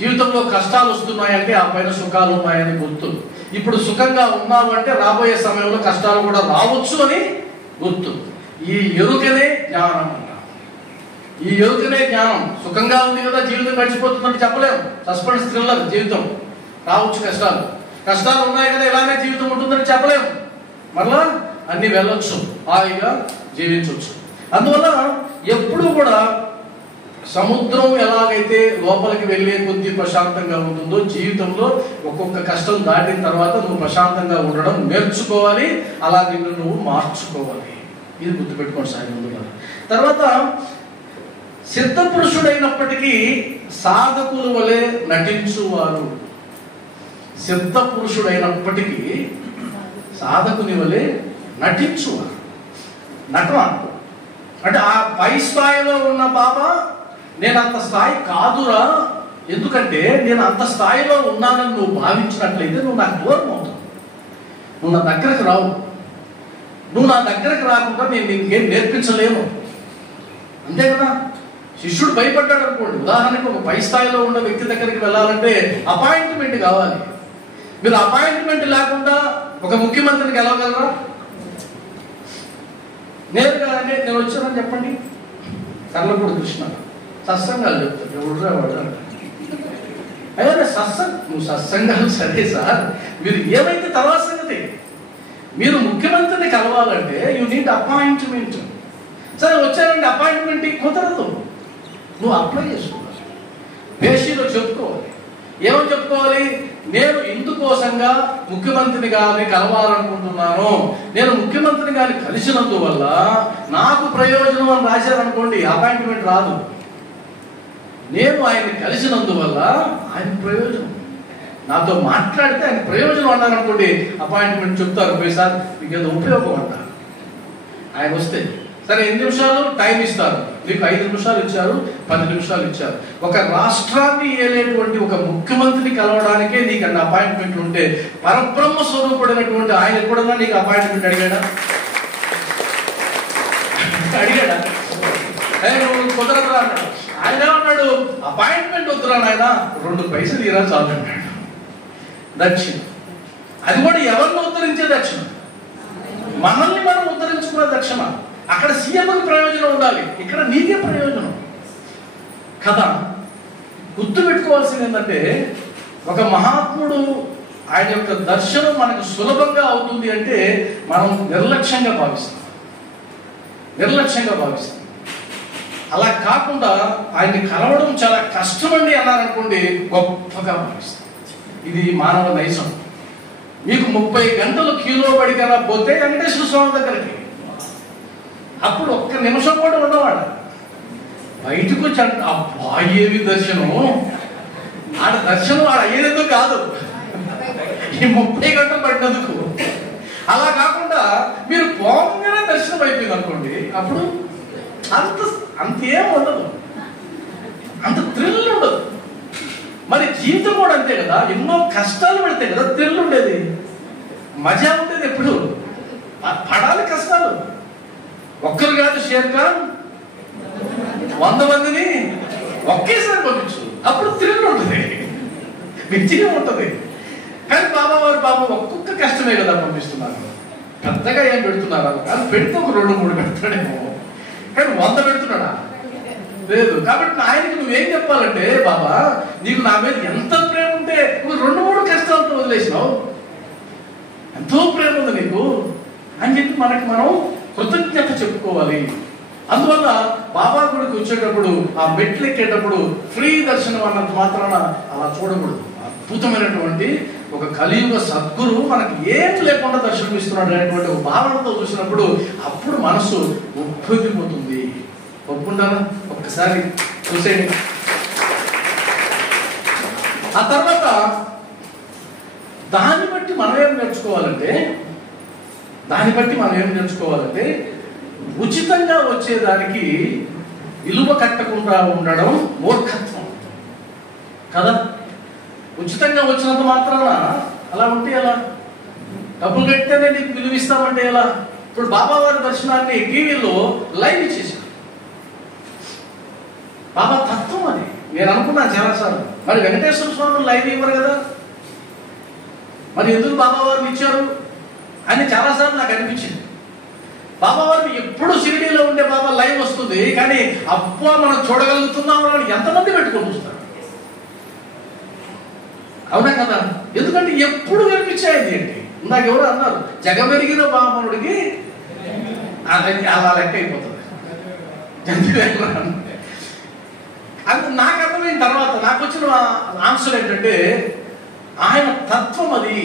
జీవితంలో కష్టాలు వస్తున్నాయంటే ఆ పైన సుఖాలు ఉన్నాయని గుర్తు. ఇప్పుడు సుఖంగా ఉన్నావు అంటే రాబోయే సమయంలో కష్టాలు కూడా రావచ్చు అని గుర్తు. ఈ ఎరుకనే జ్ఞానం అంటారు. ఈ ఎరుకనే జ్ఞానం. సుఖంగా ఉంది కదా జీవితం గడిచిపోతుందని చెప్పలేము. సస్పెన్స్ థ్రిల్లర్ జీవితం. రావచ్చు కష్టాలు ఉన్నాయి కదా ఇలానే జీవితం ఉంటుందని చెప్పలేము. మరలా అన్ని వెళ్ళొచ్చు, హాయిగా జీవించవచ్చు. అందువల్ల ఎప్పుడు కూడా సముద్రం ఎలాగైతే లోపలికి వెళ్ళే కొద్ది ప్రశాంతంగా ఉంటుందో, జీవితంలో ఒక్కొక్క కష్టం దాటిన తర్వాత నువ్వు ప్రశాంతంగా ఉండడం నేర్చుకోవాలి. అలా నిన్ను నువ్వు మార్చుకోవాలి. ఇది గుర్తుపెట్టుకోండి సాయి ముందుగా. తర్వాత సిద్ధపురుషుడైనప్పటికీ సాధకుల వలె నటించువారు. సిద్ధపురుషుడైనప్పటికీ సాధకుని వలె నటించువారు. నటన అంటే ఆ పై స్థాయిలో ఉన్న బాబా నేను అంత స్థాయి కాదురా, ఎందుకంటే నేను అంత స్థాయిలో ఉన్నానని నువ్వు భావించినట్లయితే నువ్వు నాకు దూరం అవుతావు. నువ్వు నా దగ్గరకు రావు. నువ్వు నా దగ్గరకు రాకుండా నేను నీకేం నేర్పించలేను. అంతే కదా. శిష్యుడు భయపడ్డాడు అనుకోండి. ఉదాహరణకు ఒక పై స్థాయిలో ఉన్న వ్యక్తి దగ్గరికి వెళ్ళాలంటే అపాయింట్మెంట్ కావాలి. మీరు అపాయింట్మెంట్ లేకుండా ఒక ముఖ్యమంత్రికి గెలవగలరా? నేరుగా నేను వచ్చానని చెప్పండి. కర్లపూడి కృష్ణ సత్సంగాలు చెప్తాడు. ఎవడురా వాడు అయ్యా నువ్వు సత్సంగాలు సరే సార్, మీరు ఏమైతే తర్వాత సంగతి. మీరు ముఖ్యమంత్రిని కలవాలంటే యూ నీడ్ అపాయింట్మెంట్. సరే వచ్చానండి అపాయింట్మెంట్ కుదరదు, నువ్వు అప్లై చేసుకోవాలి, పేషీలో చెప్పుకోవాలి. ఏమని చెప్పుకోవాలి? నేను ఇందుకోసంగా ముఖ్యమంత్రిని గారిని కలవాలనుకుంటున్నాను, నేను ముఖ్యమంత్రిని గారిని కలిసినందువల్ల నాకు ప్రయోజనం అని రాశారనుకోండి, అపాయింట్మెంట్ రాదు. నేను ఆయన్ని కలిసినందువల్ల ఆయన ప్రయోజనం, నాతో మాట్లాడితే ఆయన ప్రయోజనం అన్నారనుకోండి, అపాయింట్మెంట్ చెప్తారు, పోయి సార్ మీకు ఏదో ఉపయోగం అంట. ఆయన వస్తే సరే 8 నిమిషాలు టైం ఇస్తారు, మీకు 5 నిమిషాలు ఇచ్చారు, 10 నిమిషాలు ఇచ్చారు. ఒక రాష్ట్రాన్ని ఏలేటువంటి ఒక ముఖ్యమంత్రిని కలవడానికే నీకు అన్న అపాయింట్మెంట్ ఉంటే, పరబ్రహ్మ స్వరూపుడైనటువంటి ఆయన ఎప్పుడన్నా నీకు అపాయింట్మెంట్ అడిగాడా? అడిగాడా? నువ్వు కుదరదురా అన్నాడు. ఆయన ఏమన్నాడు? అపాయింట్మెంట్ వద్దురా నాయన, 2 పైసలు ఇరా చాలు అన్నాడు. దక్షిణ, అది కూడా ఎవరిని ఉద్ధరించే దక్షిణ? మనల్ని మనం ఉద్ధరించుకునే దక్షిణ. అక్కడ సీఎంకి ప్రయోజనం ఉండాలి, ఇక్కడ నీకే ప్రయోజనం కదా. గుర్తు పెట్టుకోవాల్సింది ఏంటంటే, ఒక మహాత్ముడు ఆయన యొక్క దర్శనం మనకు సులభంగా అవుతుంది అంటే మనం నిర్లక్ష్యంగా భావిస్తాం. అలా కాకుండా ఆయన్ని కలవడం చాలా కష్టమండి అన్నారనుకోండి, గొప్పగా భావిస్తాం. ఇది మానవ నైజం. మీకు 30 గంటలు క్యూలో పడికలా పోతే వెంకటేశ్వర స్వామి దగ్గరికి, అప్పుడు 1 నిమిషం కూడా ఉన్నవాడు బయటకు వచ్చి అంటే అబ్బా ఏమి దర్శనం, ఆడ దర్శనం ఆడ అయ్యేదో కాదు ఈ 30 గంటలు పడినందుకు. అలా కాకుండా మీరు పోగానే దర్శనం అయిపోయింది అనుకోండి, అప్పుడు అంతేం ఉండదు, అంత థ్రిల్ ఉండదు. మరి జీవితం కూడా అంతే కదా, ఎన్నో కష్టాలు పడితే కదా థ్రిల్ ఉండేది, మజా ఉండేది. ఎప్పుడు పడాలి కష్టాలు. ఒక్కరు కాదు, షేర్ ఖాన్ 100 మందిని ఒకేసారి పంపించు, అప్పుడు థ్రిల్ ఉంటుంది, మంచిగా ఉంటుంది. కానీ బాబా వారు పాపం ఒక్కొక్క కష్టమే కదా పంపిస్తున్నారు, పెద్దగా ఏం పెడుతున్నారు అది పెడితే ఒక 2-3 పెడతాడేమో, కానీ 100 పెడుతున్నాడా? లేదు. కాబట్టి ఆయనకి నువ్వేం చెప్పాలంటే, బాబా నీకు నా మీద ఎంత ప్రేమ ఉంటే 2-3 కష్టాలతో వదిలేసినావు, ఎంతో ప్రేమ ఉంది నీకు అని చెప్పి మనం కృతజ్ఞత చెప్పుకోవాలి. అందువల్ల బాబా గుడికి వచ్చేటప్పుడు, ఆ మెట్లు ఎక్కేటప్పుడు ఫ్రీ దర్శనం అన్నంత మాత్రాన అలా చూడకూడదు. అద్భుతమైనటువంటి ఒక కలియుగ సద్గురు మనకి ఏం లేకుండా దర్శనం ఇస్తున్నాడు అనేటువంటి ఒక భావనతో చూసినప్పుడు అప్పుడు మనసు ఉప్పొంగిపోతుంది. ఒప్పుకుంటారా? ఒక్కసారి చూసేయండి. ఆ తర్వాత దాన్ని బట్టి మనం ఏం నేర్చుకోవాలంటే ఉచితంగా వచ్చేదానికి విలువ కట్టకుండా ఉండడం మూర్ఖత్వం కదా. ఉచితంగా వచ్చినంత మాత్రాన అలా ఉంటే ఎలా? డబ్బులు కడితేనే నీకు విలువ ఇస్తామంటే ఎలా? ఇప్పుడు బాబా వారి దర్శనాన్ని టీవీలో లైవ్ ఇచ్చేసారు. బాబా తత్వం అది. నేను అనుకున్నాను చాలాసార్లు, మరి వెంకటేశ్వర స్వామి లైవ్ ఇవ్వరు కదా, మరి ఎందుకు బాబా వారిని ఇచ్చారు అని చాలాసార్లు నాకు అనిపించింది. బాబా వారిని ఎప్పుడు షిరిడీలో ఉండే బాబా లైవ్ వస్తుంది, కానీ అబ్బా మనం చూడగలుగుతున్నాం అని ఎంతమంది పెట్టుకొని చూస్తారు? అవునా కదా? ఎందుకంటే ఎప్పుడు కనిపించాయి ఏంటి? నాకు ఎవరు అన్నారు, జగమెరిగిన బామనుడికి అలా లెక్క అయిపోతుంది. అది నాకు అర్థమైన తర్వాత నాకు వచ్చిన ఆన్సర్ ఏంటంటే, ఆయన తత్వం అది.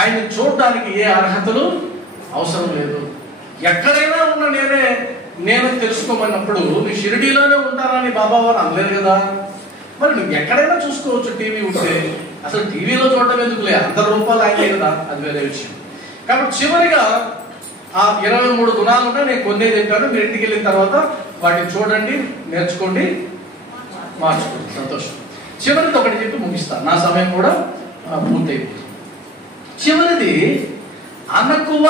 ఆయన చూడడానికి ఏ అర్హతలు అవసరం లేదు. ఎక్కడైనా ఉన్న నేను తెలుసుకోమన్నప్పుడు నువ్వు షిరిడీలోనే ఉంటానని బాబా వారు అనలేదు కదా. మరి నువ్వు ఎక్కడైనా చూసుకోవచ్చు టీవీ ఉంటే. అసలు టీవీలో చూడటం ఎందుకులే, ₹100 అయ్యే కదా, అది వేరే విషయం. కాబట్టి చివరిగా ఆ 23 గుణాలు ఉన్నాయి, నేను కొన్ని చెప్పాను. మీరు ఇంటికి వెళ్ళిన తర్వాత వాటిని చూడండి, నేర్చుకోండి, మార్చుకోండి. సంతోషం. చివరిది ఒకటి చెప్పి ముగిస్తాను, నా సమయం కూడా పూర్తయిపోతుంది. చివరిది అనకువ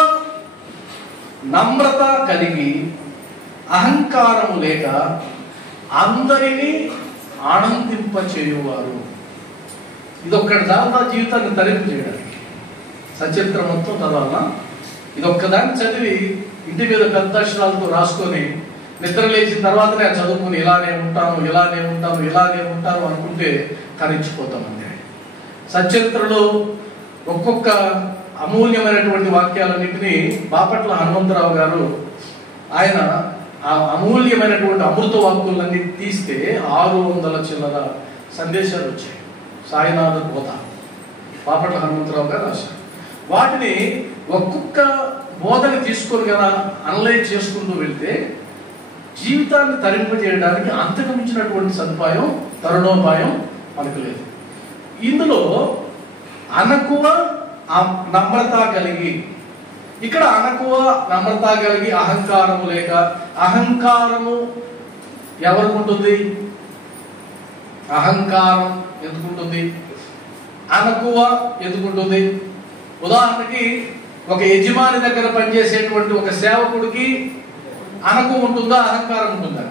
నమ్రత కలిగి అహంకారము లేక అందరినీ ఆనందింపచేయువారు. ఇదొక్కటి చాలా జీవితాన్ని తరింపు చేయడానికి. సచరిత్ర మొత్తం చదవాలన్నా ఇదొక్కదాన్ని చదివి ఇంటి మీద పెద్ద అక్షరాలతో రాసుకొని నిద్ర లేచిన తర్వాత నేను చదువుకుని ఇలానే ఉంటాను అనుకుంటే తరించిపోతామండి. సచరిత్రలో ఒక్కొక్క అమూల్యమైనటువంటి వాక్యాలన్నింటినీ బాపట్ల హనుమంతరావు గారు ఆయన ఆ అమూల్యమైనటువంటి అమృత వాక్కులన్నీ తీస్తే 600 చిల్లర సందేశాలు వచ్చాయి. సాయినాథ బోధ పాపట్ల హనుమంతరావు గారు రాశారు. వాటిని ఒక్కొక్క బోధని తీసుకొని కదా అనలైజ్ చేసుకుంటూ వెళ్తే జీవితాన్ని తరింపజేయడానికి అంతకు మించినటువంటి సదుపాయం, తరుణోపాయం మనకు లేదు. ఇందులో అనకువ నమ్రత కలిగి, ఇక్కడ అనకువ నమ్రత కలిగి అహంకారము లేక, అహంకారము ఎవరికి ఉంటుంది? అహంకారం ఎందుకుంటుంది? అనకువ ఎందుకుంటుంది? ఉదాహరణకి ఒక యజమాని దగ్గర పనిచేసేటువంటి ఒక సేవకుడికి అనకు ఉంటుందా, అహంకారం ఉంటుందా?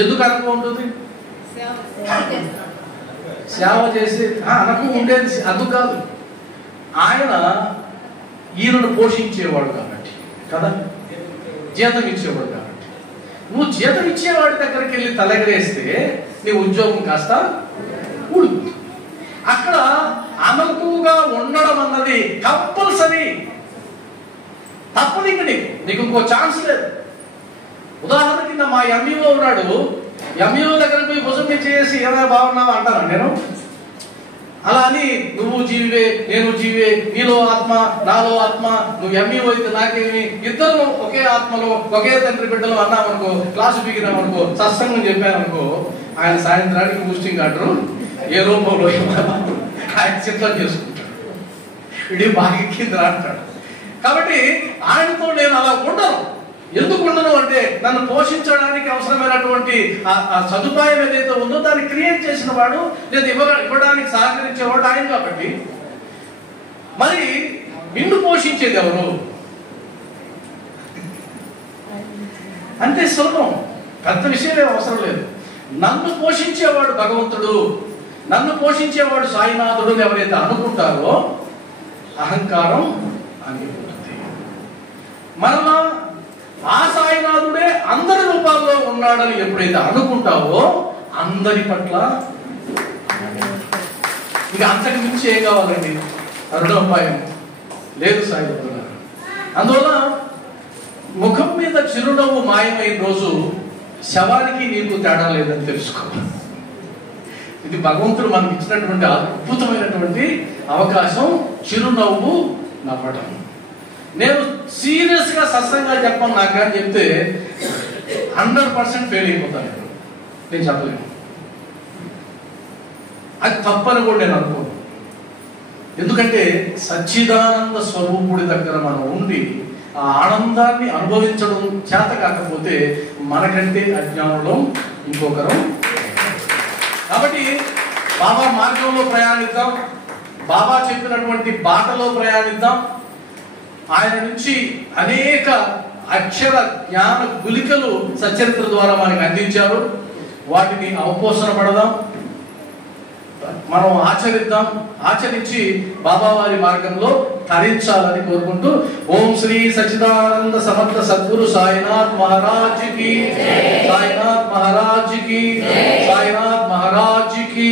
ఎందుకు అనకు ఉంటుంది? సేవ చేసి అనకు ఉండేది అందుకు కాదు, ఆయన ఈయనను పోషించేవాడు కాబట్టి కదా, జీతం ఇచ్చేవాడు కాబట్టి. నువ్వు జీతం ఇచ్చేవాడి దగ్గరికి వెళ్ళి తలెగరేస్తే నీ ఉద్యోగం కాస్త ఊడుతుంది. అక్కడ అనకుగా ఉండడం అన్నది కంపల్సరీ, తప్పదు. ఇంక నీకు ఇంకో ఛాన్స్ లేదు. ఉదాహరణకి మా ఎంఈఓ ఉన్నాడు, ఎంఈఓ దగ్గరకు పోయి భుజం చేసి ఏమైనా బాగున్నావా అంటారా నేను? అలా అని నువ్వు జీవివే నేను జీవే, నీలో ఆత్మ నాలో ఆత్మ, నువ్వు ఎంఈఓ అయితే నాకేమి, ఇద్దరు ఒకే ఆత్మలో ఒకే తండ్రి బిడ్డలు అన్నామనుకో, క్లాసు పీకినామనుకో, సత్సంగం చెప్పామనుకో, ఆయన సాయంత్రానికి బూస్టింగ్ ఆర్డరు ఏ రూపంలో ఆయన చిత్రం చేసుకుంటాడు, వీడి బాగా ఎక్కిందిరా అంటాడు. కాబట్టి ఆయనతో నేను అలా ఉండను. ఎందుకు ఉండను అంటే నన్ను పోషించడానికి అవసరమైనటువంటి సదుపాయం ఏదైతే ఉందో దాన్ని క్రియేట్ చేసిన వాడు, లేదా ఇవ్వడానికి సహకరించేవాడు ఆయన కాబట్టి. మరి నిన్ను పోషించేది ఎవరు? అంతే సులభం, పెద్ద విషయం ఏం అవసరం లేదు. నన్ను పోషించేవాడు భగవంతుడు, నన్ను పోషించేవాడు సాయినాథుడు ఎవరైతే అనుకుంటారో అహంకారం అంగిపోతుంది. మరలా ఆ సాయినాథుడే అందరి రూపాల్లో ఉన్నాడని ఎప్పుడైతే అనుకుంటావో అందరి పట్ల ఇక అంతకు మించి ఏం కావాలండి? అరుణోపాయం లేదు సాయి చెప్తున్నారు. అందువల్ల ముఖం మీద చిరునవ్వు మాయమైన రోజు శవానికి నీకు తేడా లేదని తెలుసుకోవాలి. ఇది భగవంతుడు మనకి ఇచ్చినటువంటి అద్భుతమైనటువంటి అవకాశం, చిరునవ్వు నవ్వడం. నేను సీరియస్ గా సత్సంగా చెప్పను, నాకు కానీ చెప్తే 100% ఫెయిల్ అయిపోతాను. నేను చెప్పలేను, అది తప్పని కూడా నేను అనుకోను. ఎందుకంటే సచ్చిదానంద స్వరూపుడి దగ్గర మనం ఉండి ఆ ఆనందాన్ని అనుభవించడం చేత కాకపోతే మనకంటే అజ్ఞానంలో ఇంకొకరు. కాబట్టి బాబా మార్గంలో ప్రయాణిద్దాం, బాబా చెప్పినటువంటి బాటలో ప్రయాణిద్దాం. ఆయన నుంచి అనేక అక్షర జ్ఞాన గులికలు సచరిత్ర ద్వారా మనకు అందించారు. వాటిని అవపోసన పడదాం, మనం ఆచరిద్దాం, ఆచరించి బాబా వారి మార్గంలో తరించాలని కోరుకుంటూ ఓం శ్రీ సచ్చిదానంద సమర్థ సద్గురు సాయినాథ్ మహారాజ్ కి, సాయినాథ్ మహారాజ్ కి, సాయినాథ్ మహారాజ్ కి.